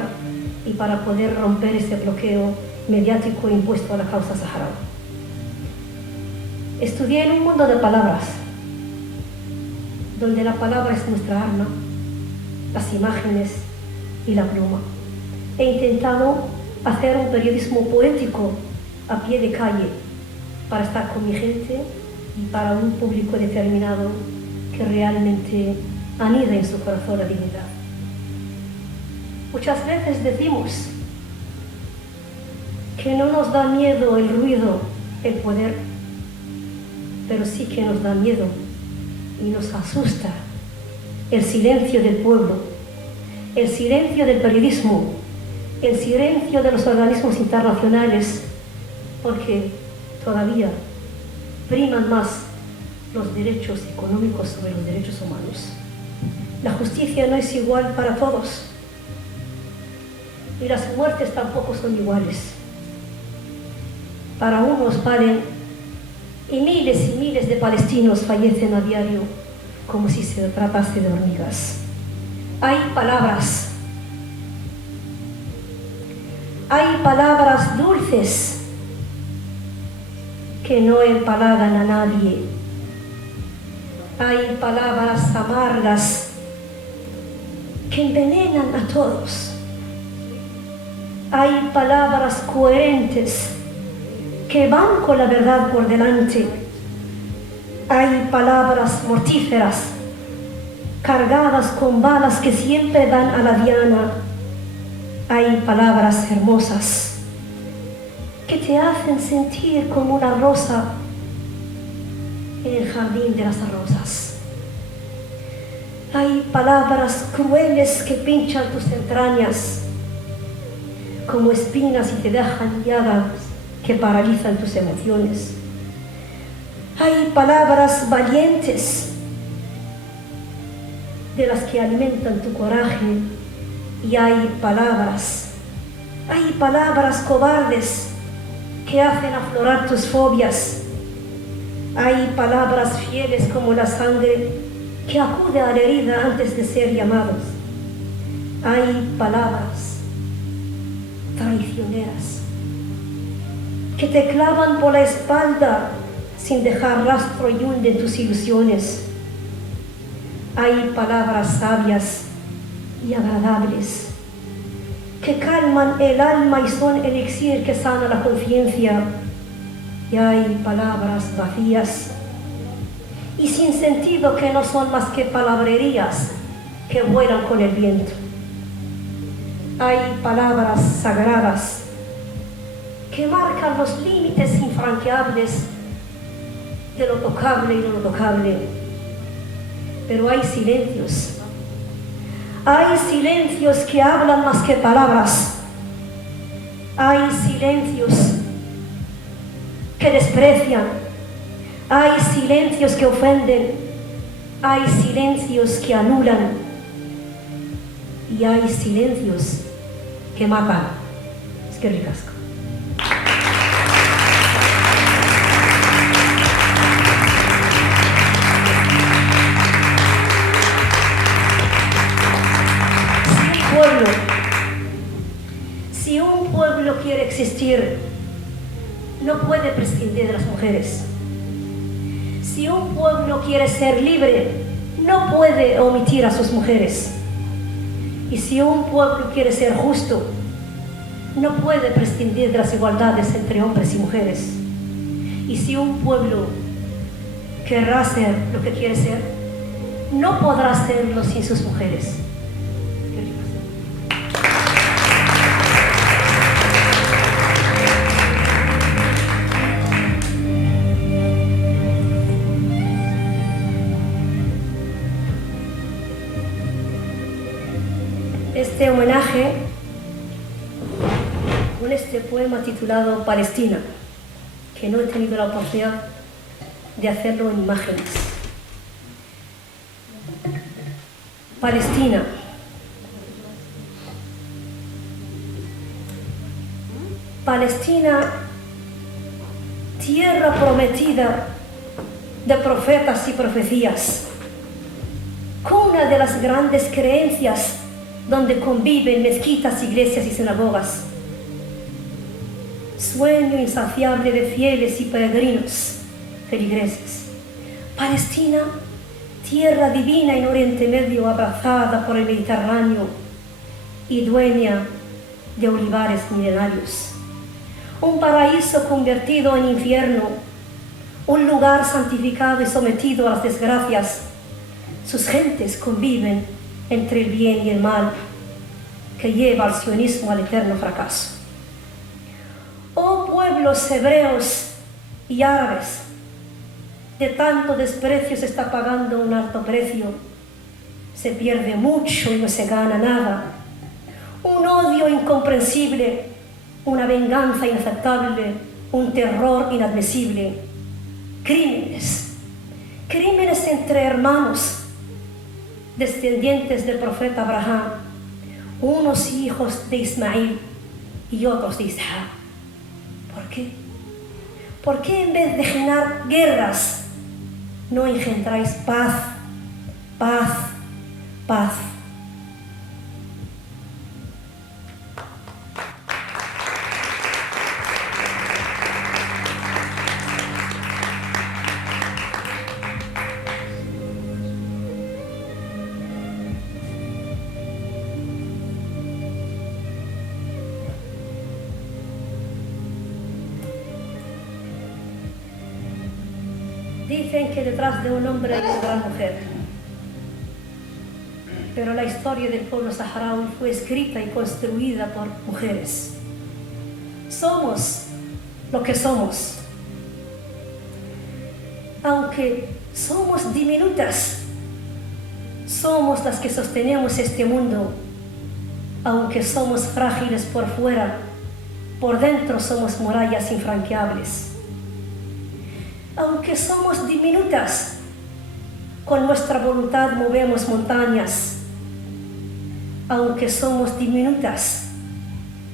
y para poder romper ese bloqueo mediático impuesto a la causa saharaui. Estudié en un mundo de palabras, donde la palabra es nuestra arma, las imágenes y la pluma. He intentado hacer un periodismo poético a pie de calle para estar con mi gente y para un público determinado que realmente anida en su corazón la dignidad. Muchas veces decimos que no nos da miedo el ruido, el poder, pero sí que nos da miedo y nos asusta el silencio del pueblo, el silencio del periodismo, el silencio de los organismos internacionales, porque todavía priman más los derechos económicos sobre los derechos humanos. La justicia no es igual para todos y las muertes tampoco son iguales. Para unos valen y miles de palestinos fallecen a diario como si se tratase de hormigas. Hay palabras dulces que no empalagan a nadie. Hay palabras amargas que envenenan a todos. Hay palabras coherentes que van con la verdad por delante. Hay palabras mortíferas, cargadas con balas que siempre dan a la diana. Hay palabras hermosas que te hacen sentir como una rosa en el jardín de las rosas. Hay palabras crueles que pinchan tus entrañas como espinas y te dejan llagas que paralizan tus emociones. Hay palabras valientes de las que alimentan tu coraje y hay palabras cobardes que hacen aflorar tus fobias. Hay palabras fieles como la sangre que acude a la herida antes de ser llamados. Hay palabras traicioneras que te clavan por la espalda sin dejar rastro y hunden tus ilusiones. Hay palabras sabias y agradables que calman el alma y son elixir que sana la conciencia. Y hay palabras vacías y sin sentido que no son más que palabrerías que vuelan con el viento. Hay palabras sagradas que marcan los límites infranqueables de lo tocable y no tocable. Pero hay silencios que hablan más que palabras. Hay silencios que desprecian. Hay silencios que ofenden. Hay silencios que anulan. Y hay silencios que matan. Es que ricasco. Si un pueblo quiere existir, no puede prescindir de las mujeres. Si un pueblo quiere ser libre, no puede omitir a sus mujeres. Y si un pueblo quiere ser justo, no puede prescindir de las igualdades entre hombres y mujeres. Y si un pueblo querrá ser lo que quiere ser, no podrá serlo sin sus mujeres. Este homenaje con este poema titulado Palestina, que no he tenido la oportunidad de hacerlo en imágenes. Palestina. Palestina, tierra prometida de profetas y profecías, cuna de las grandes creencias donde conviven mezquitas, iglesias y sinagogas, sueño insaciable de fieles y peregrinos, feligreses. Palestina, tierra divina en Oriente Medio, abrazada por el Mediterráneo y dueña de olivares milenarios. Un paraíso convertido en infierno, un lugar santificado y sometido a las desgracias. Sus gentes conviven entre el bien y el mal, que lleva al sionismo al eterno fracaso. Oh pueblos hebreos y árabes, de tanto desprecio se está pagando un alto precio. Se pierde mucho y no se gana nada. Un odio incomprensible, una venganza inaceptable, un terror inadmisible. Crímenes, crímenes entre hermanos, descendientes del profeta Abraham, unos hijos de Ismael y otros de Isaac. ¿Por qué? ¿Por qué en vez de generar guerras no engendráis paz, paz, paz? Dicen que detrás de un hombre hay una gran mujer, pero la historia del pueblo saharaui fue escrita y construida por mujeres. Somos lo que somos. Aunque somos diminutas, somos las que sostenemos este mundo. Aunque somos frágiles por fuera, por dentro somos murallas infranqueables. Aunque somos diminutas, con nuestra voluntad movemos montañas. Aunque somos diminutas,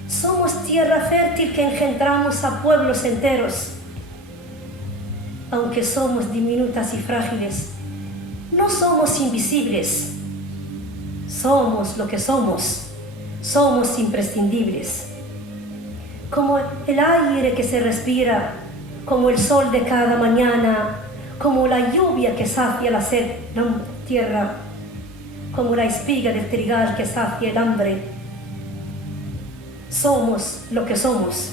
somos tierra fértil que engendramos a pueblos enteros. Aunque somos diminutas y frágiles, no somos invisibles. Somos lo que somos. Somos imprescindibles. Como el aire que se respira, como el sol de cada mañana, como la lluvia que sacia la sed de la tierra, como la espiga del trigal que sacia el hambre. Somos lo que somos.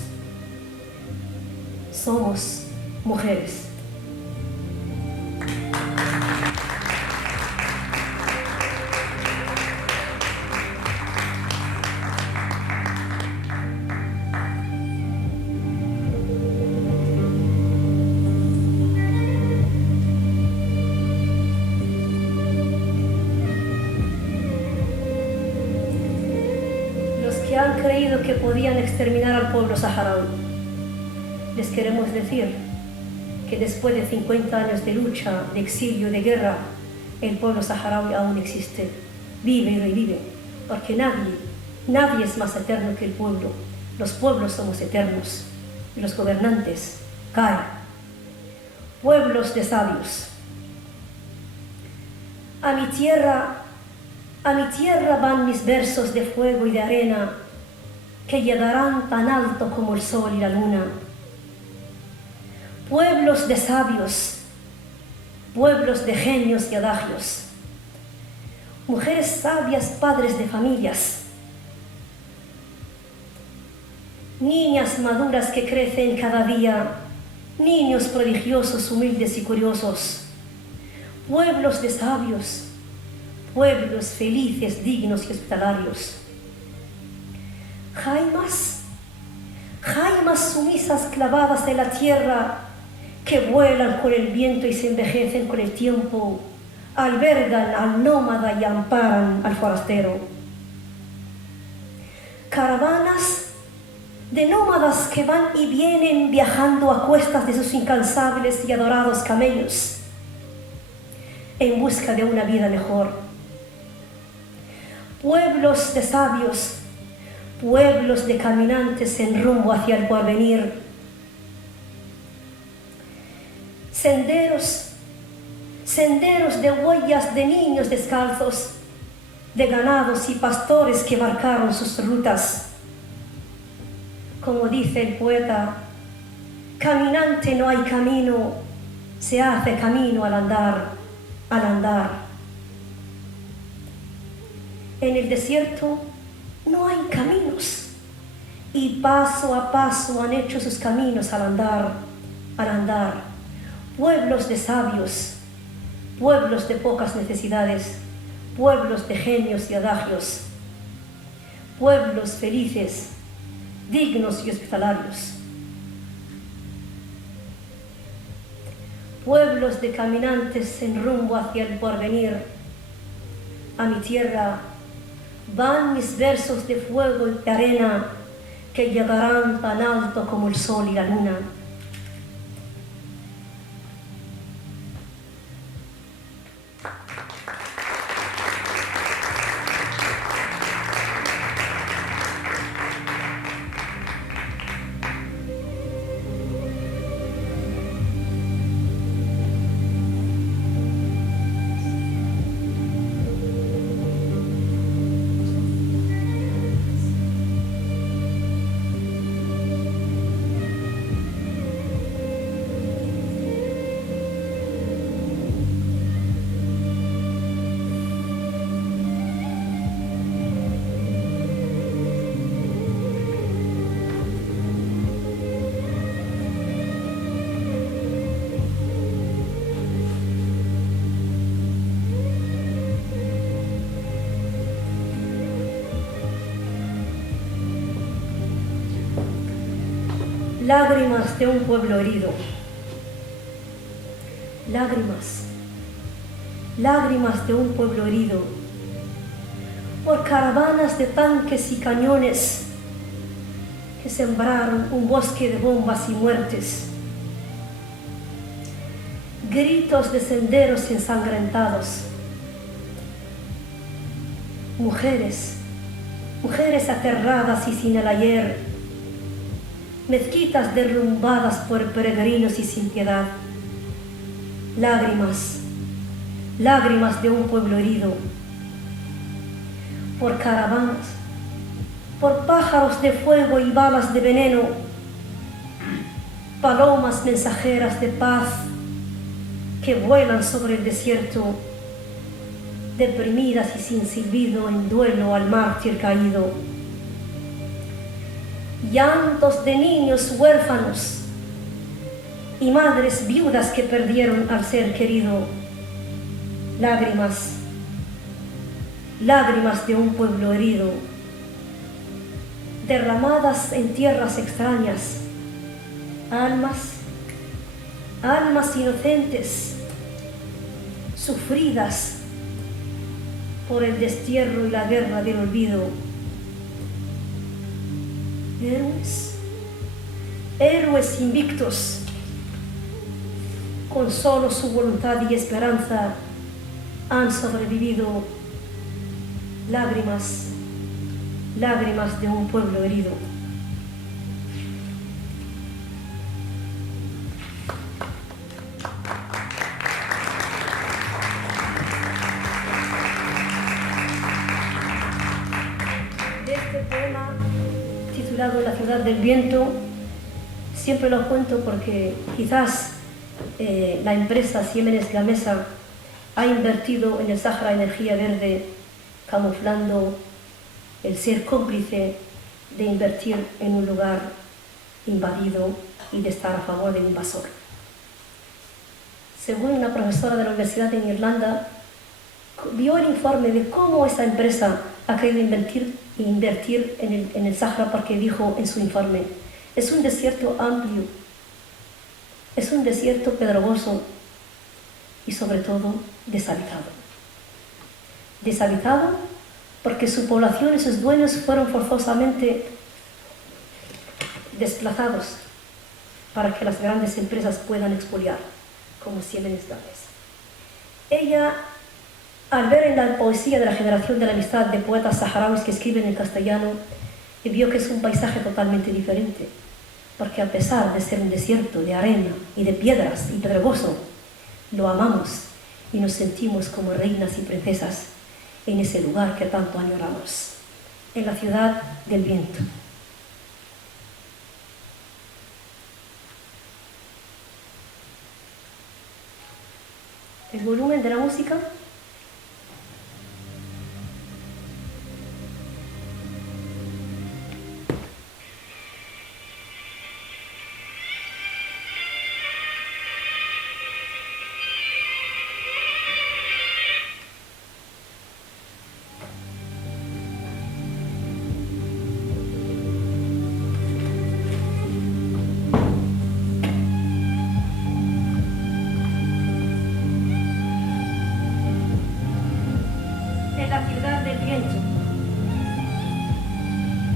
Somos mujeres. Que han creído que podían exterminar al pueblo saharaui. Les queremos decir que después de 50 años de lucha, de exilio, de guerra, el pueblo saharaui aún existe, vive y revive, porque nadie es más eterno que el pueblo. Los pueblos somos eternos y los gobernantes caen. Pueblos de sabios. A mi tierra van mis versos de fuego y de arena, que llegarán tan alto como el sol y la luna. Pueblos de sabios, pueblos de genios y adagios, mujeres sabias, padres de familias, niñas maduras que crecen cada día, niños prodigiosos, humildes y curiosos, pueblos de sabios, pueblos felices, dignos y hospitalarios. Jaimas sumisas clavadas en la tierra, que vuelan con el viento y se envejecen con el tiempo, albergan al nómada y amparan al forastero. Caravanas de nómadas que van y vienen viajando a cuestas de sus incansables y adorados camellos en busca de una vida mejor. Pueblos de sabios, pueblos de caminantes en rumbo hacia el porvenir. Senderos, senderos de huellas de niños descalzos, de ganados y pastores que marcaron sus rutas. Como dice el poeta, caminante no hay camino, se hace camino al andar, al andar. En el desierto no hay caminos y paso a paso han hecho sus caminos al andar, al andar. Pueblos de sabios, pueblos de pocas necesidades, pueblos de genios y adagios, pueblos felices, dignos y hospitalarios, pueblos de caminantes en rumbo hacia el porvenir. A mi tierra van mis versos de fuego y de arena que llegarán tan alto como el sol y la luna. Lágrimas de un pueblo herido. Lágrimas, lágrimas de un pueblo herido. Por caravanas de tanques y cañones que sembraron un bosque de bombas y muertes. Gritos de senderos ensangrentados. Mujeres, mujeres aterradas y sin el ayer. Mezquitas derrumbadas por peregrinos y sin piedad. Lágrimas, lágrimas de un pueblo herido. Por caravanas, por pájaros de fuego y balas de veneno, palomas mensajeras de paz que vuelan sobre el desierto, deprimidas y sin silbido en duelo al mártir caído. Llantos de niños huérfanos y madres viudas que perdieron al ser querido. Lágrimas, lágrimas de un pueblo herido, derramadas en tierras extrañas. Almas, almas inocentes, sufridas por el destierro y la guerra del olvido. Héroes, héroes invictos, con solo su voluntad y esperanza han sobrevivido. Lágrimas, lágrimas de un pueblo herido. De este poema titulado La ciudad del viento, siempre lo cuento porque quizás la empresa Siemens Gamesa ha invertido en el Sáhara Energía Verde, camuflando el ser cómplice de invertir en un lugar invadido y de estar a favor del invasor. Según una profesora de la universidad en Irlanda, vio el informe de cómo esa empresa ha querido invertir en el Sáhara, porque dijo en su informe: es un desierto amplio, es un desierto pedregoso y sobre todo deshabitado. Deshabitado porque su población y sus dueños fueron forzosamente desplazados para que las grandes empresas puedan expoliar, como Siemens Gamesa. Ella, al ver en la poesía de la generación de la amistad de poetas saharauis que escriben en castellano, vio que es un paisaje totalmente diferente, porque a pesar de ser un desierto de arena y de piedras y pedregoso, lo amamos y nos sentimos como reinas y princesas en ese lugar que tanto añoramos, en la ciudad del viento. El volumen de la música.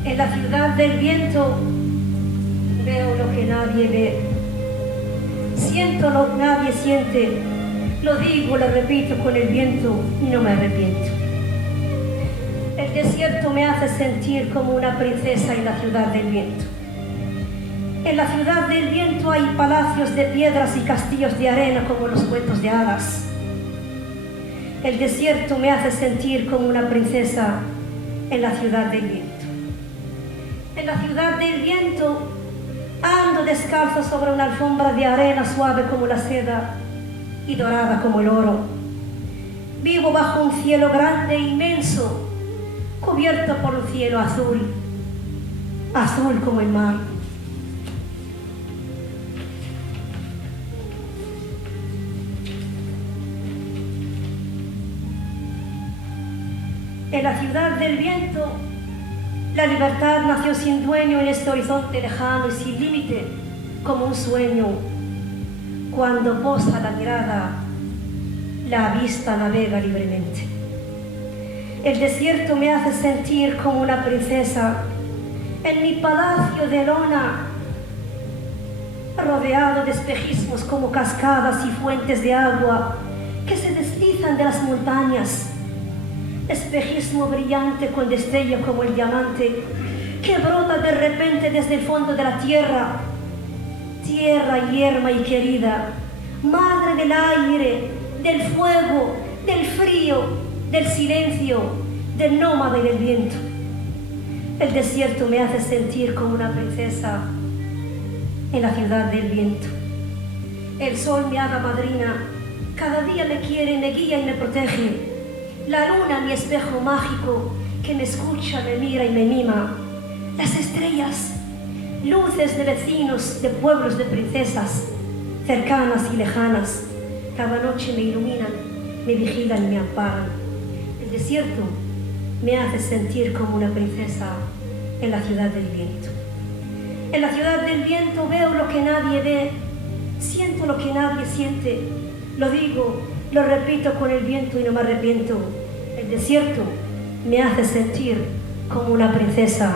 En la ciudad del viento veo lo que nadie ve, siento lo que nadie siente, lo digo, lo repito con el viento y no me arrepiento. El desierto me hace sentir como una princesa en la ciudad del viento. En la ciudad del viento hay palacios de piedras y castillos de arena como los cuentos de hadas. El desierto me hace sentir como una princesa en la ciudad del viento. En la ciudad del viento ando descalzo sobre una alfombra de arena suave como la seda y dorada como el oro. Vivo bajo un cielo grande e inmenso, cubierto por un cielo azul, azul como el mar. En la ciudad del viento, la libertad nació sin dueño en este horizonte lejano y sin límite, como un sueño. Cuando posa la mirada, la vista navega libremente. El desierto me hace sentir como una princesa en mi palacio de lona, rodeado de espejismos como cascadas y fuentes de agua que se deslizan de las montañas. Espejismo brillante con destello como el diamante que brota de repente desde el fondo de la tierra. Tierra yerma y querida, madre del aire, del fuego, del frío, del silencio, del nómada y del viento. El desierto me hace sentir como una princesa en la ciudad del viento. El sol me haga madrina, cada día me quiere, me guía y me protege. La luna, mi espejo mágico, que me escucha, me mira y me mima. Las estrellas, luces de vecinos, de pueblos, de princesas, cercanas y lejanas, cada noche me iluminan, me vigilan y me amparan. El desierto me hace sentir como una princesa en la ciudad del viento. En la ciudad del viento veo lo que nadie ve, siento lo que nadie siente, lo digo, lo repito con el viento y no me arrepiento. El desierto me hace sentir como una princesa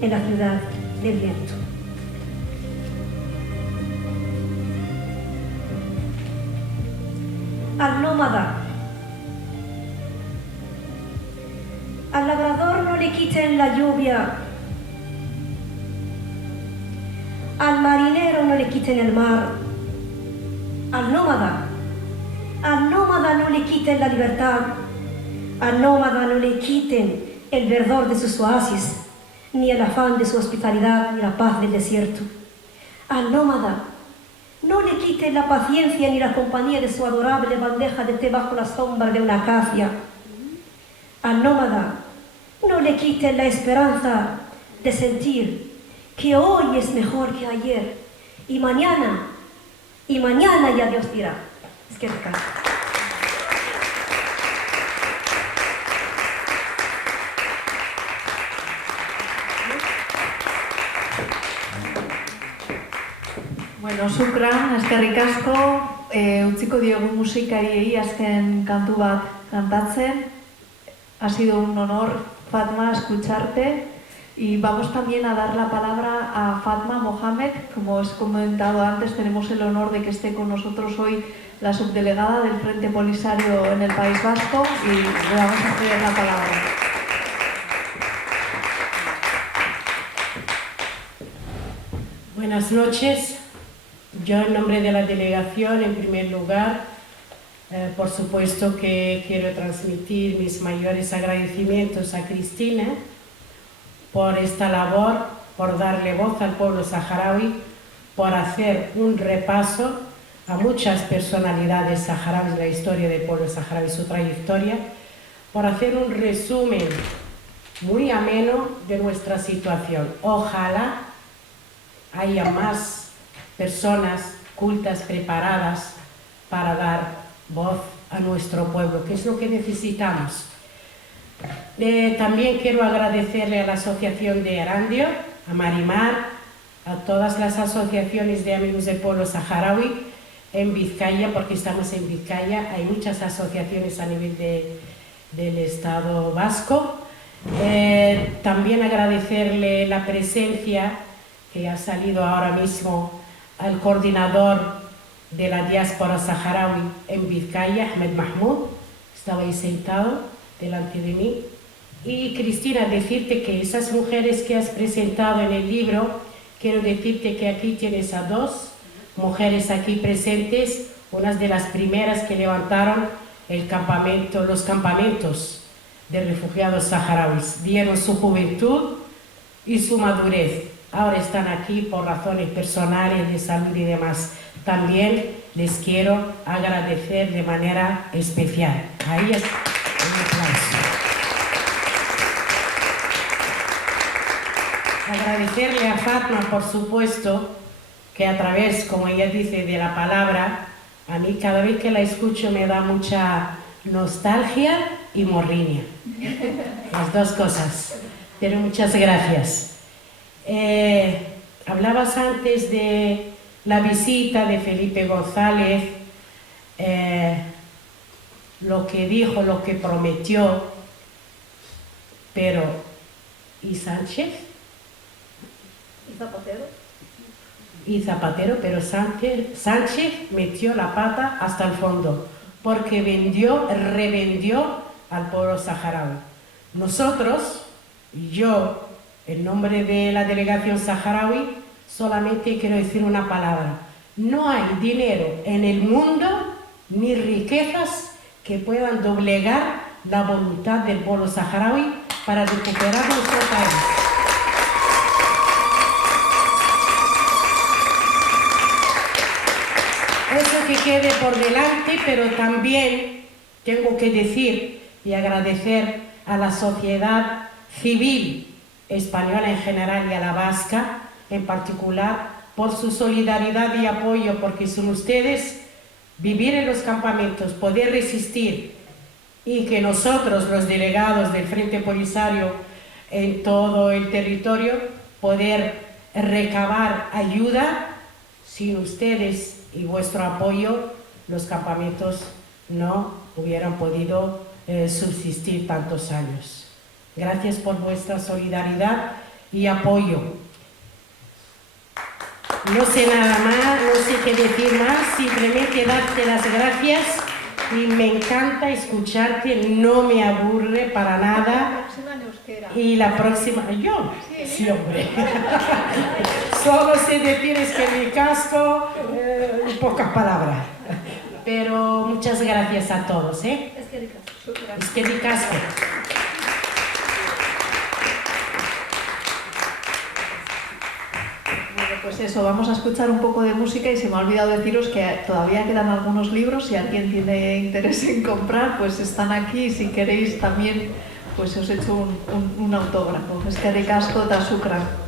en la ciudad del viento. Al nómada, al labrador no le quiten la lluvia, al marinero no le quiten el mar, al nómada no le quiten la libertad, al nómada no le quiten el verdor de sus oasis, ni el afán de su hospitalidad, ni la paz del desierto. Al nómada no le quiten la paciencia ni la compañía de su adorable bandeja de té bajo la sombra de una acacia. Al nómada no le quiten la esperanza de sentir que hoy es mejor que ayer y mañana ya Dios dirá. Es que te Bueno, Shukran, eskerrik asko, utziko diogu musikariei azken kantu bat kantatzen. Ha sido un honor, Fatma, escucharte. Y vamos también a dar la palabra a Fatma Mohamed. Como os he comentado antes, tenemos el honor de que esté con nosotros hoy la subdelegada del Frente Polisario en el País Vasco y le vamos a ceder la palabra. Buenas noches. Yo, en nombre de la delegación, en primer lugar, por supuesto que quiero transmitir mis mayores agradecimientos a Cristina por esta labor, por darle voz al pueblo saharaui, por hacer un repaso a muchas personalidades saharauis de la historia del pueblo saharaui, su trayectoria, por hacer un resumen muy ameno de nuestra situación. Ojalá haya más personas cultas, preparadas para dar voz a nuestro pueblo, que es lo que necesitamos. También quiero agradecerle a la Asociación de Erandio, a Marimar, a todas las asociaciones de amigos del pueblo saharaui en Vizcaya, porque estamos en Vizcaya, hay muchas asociaciones a nivel del Estado vasco. También agradecerle la presencia que ha salido ahora mismo al coordinador de la diáspora saharaui en Vizcaya, Ahmed Mahmoud, estaba ahí sentado delante de mí. Y Cristina, decirte que esas mujeres que has presentado en el libro, quiero decirte que aquí tienes a dos mujeres aquí presentes, unas de las primeras que levantaron los campamentos de refugiados saharauis, dieron su juventud y su madurez. Ahora están aquí por razones personales, de salud y demás. También les quiero agradecer de manera especial. Ahí es un aplauso. Agradecerle a Fatma, por supuesto, que a través, como ella dice, de la palabra, a mí cada vez que la escucho me da mucha nostalgia y morriña. Las dos cosas. Pero muchas gracias. Hablabas antes de la visita de Felipe González, lo que dijo, lo que prometió, pero ¿y Sánchez? Y Zapatero, pero Sánchez metió la pata hasta el fondo, porque revendió al pueblo saharaui. Nosotros, yo, en nombre de la delegación saharaui, solamente quiero decir una palabra. No hay dinero en el mundo ni riquezas que puedan doblegar la voluntad del pueblo saharaui para recuperar nuestro país. Eso que quede por delante, pero también tengo que decir y agradecer a la sociedad civil española en general y a la vasca en particular por su solidaridad y apoyo, porque sin ustedes vivir en los campamentos, poder resistir y que nosotros, los delegados del Frente Polisario en todo el territorio, poder recabar ayuda, sin ustedes y vuestro apoyo, los campamentos no hubieran podido subsistir tantos años. Gracias por vuestra solidaridad y apoyo. No sé nada más, no sé qué decir más, simplemente darte las gracias y me encanta escucharte, no me aburre para nada. Y la próxima, yo, sí hombre, solo sé decir es que mi casco, pocas palabras, pero muchas gracias a todos, ¿eh? Es que mi casco. Pues eso, vamos a escuchar un poco de música y se me ha olvidado deciros que todavía quedan algunos libros, si alguien tiene interés en comprar, pues están aquí, si queréis también, pues os he hecho un autógrafo. Eskerrik asko eta shukran.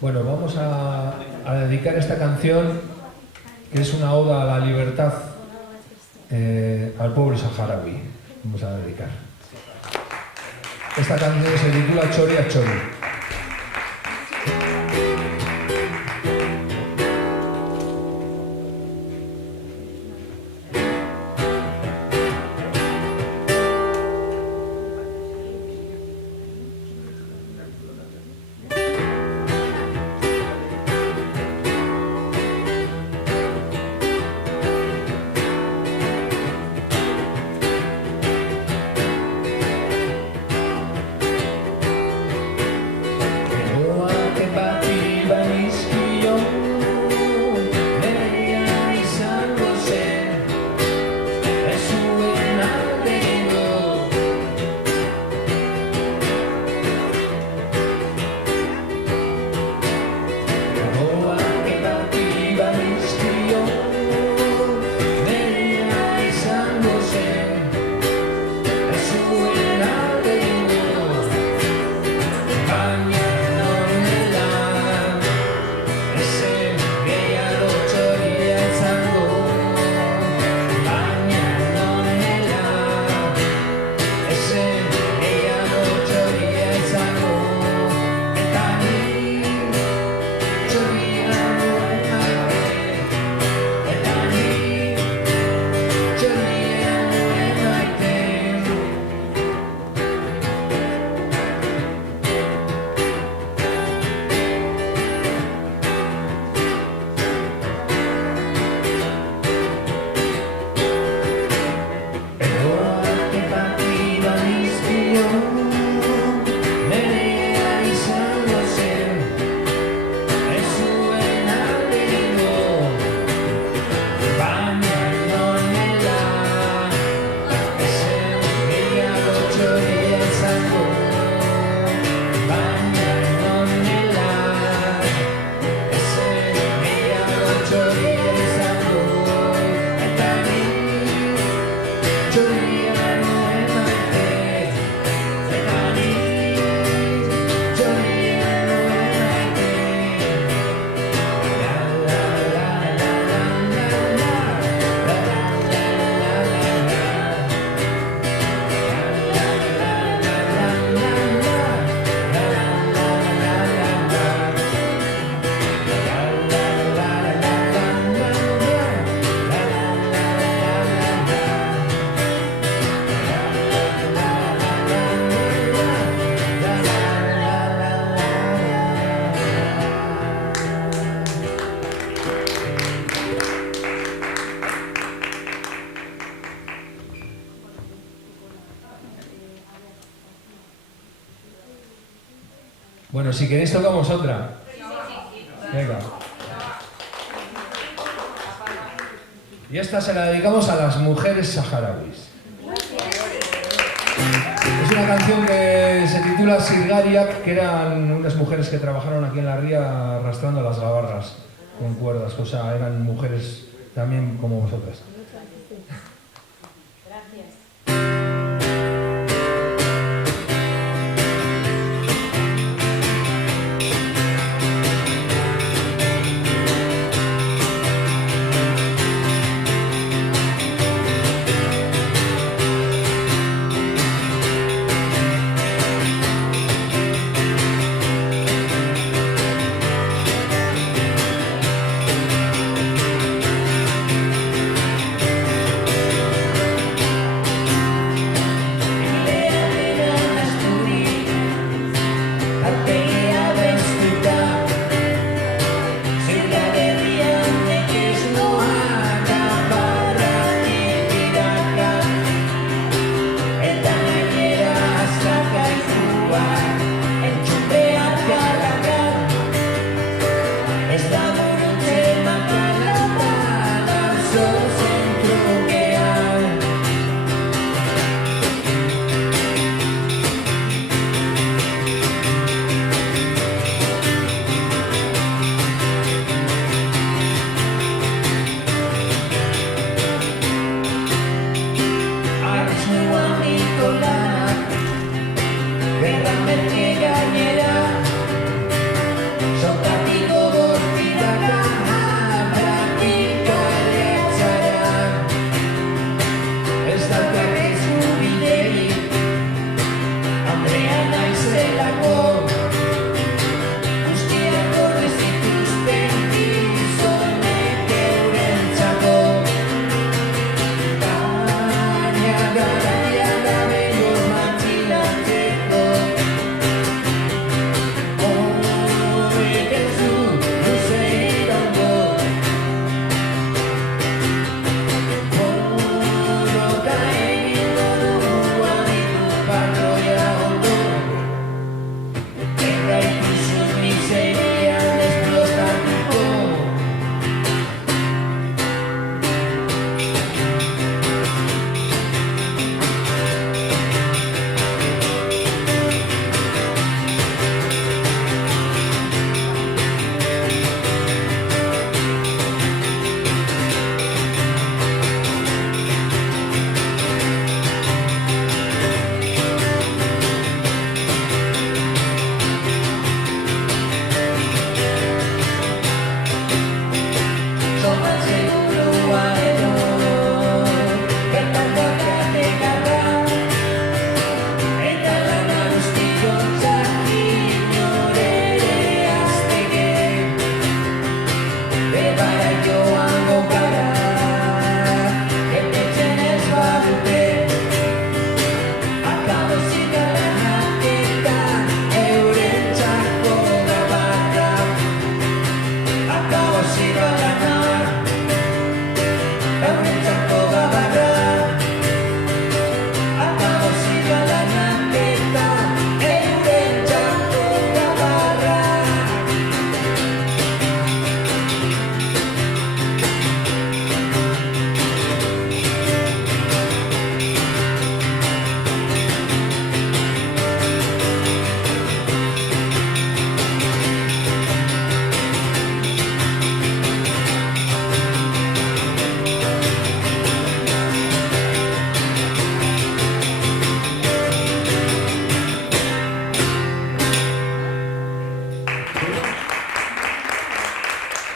Bueno, vamos a dedicar esta canción, que es una oda a la libertad al pueblo saharaui. Vamos a dedicar. Esta canción se titula Chori a Chori. Bueno, si queréis tocamos otra. Venga. Y esta se la dedicamos a las mujeres saharauis. Es una canción que se titula Sirgariak, que eran unas mujeres que trabajaron aquí en la ría arrastrando las gabarras con cuerdas, o sea, eran mujeres también como vosotras.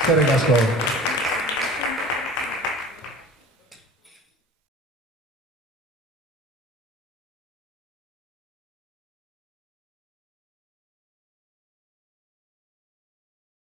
Eskerrik asko.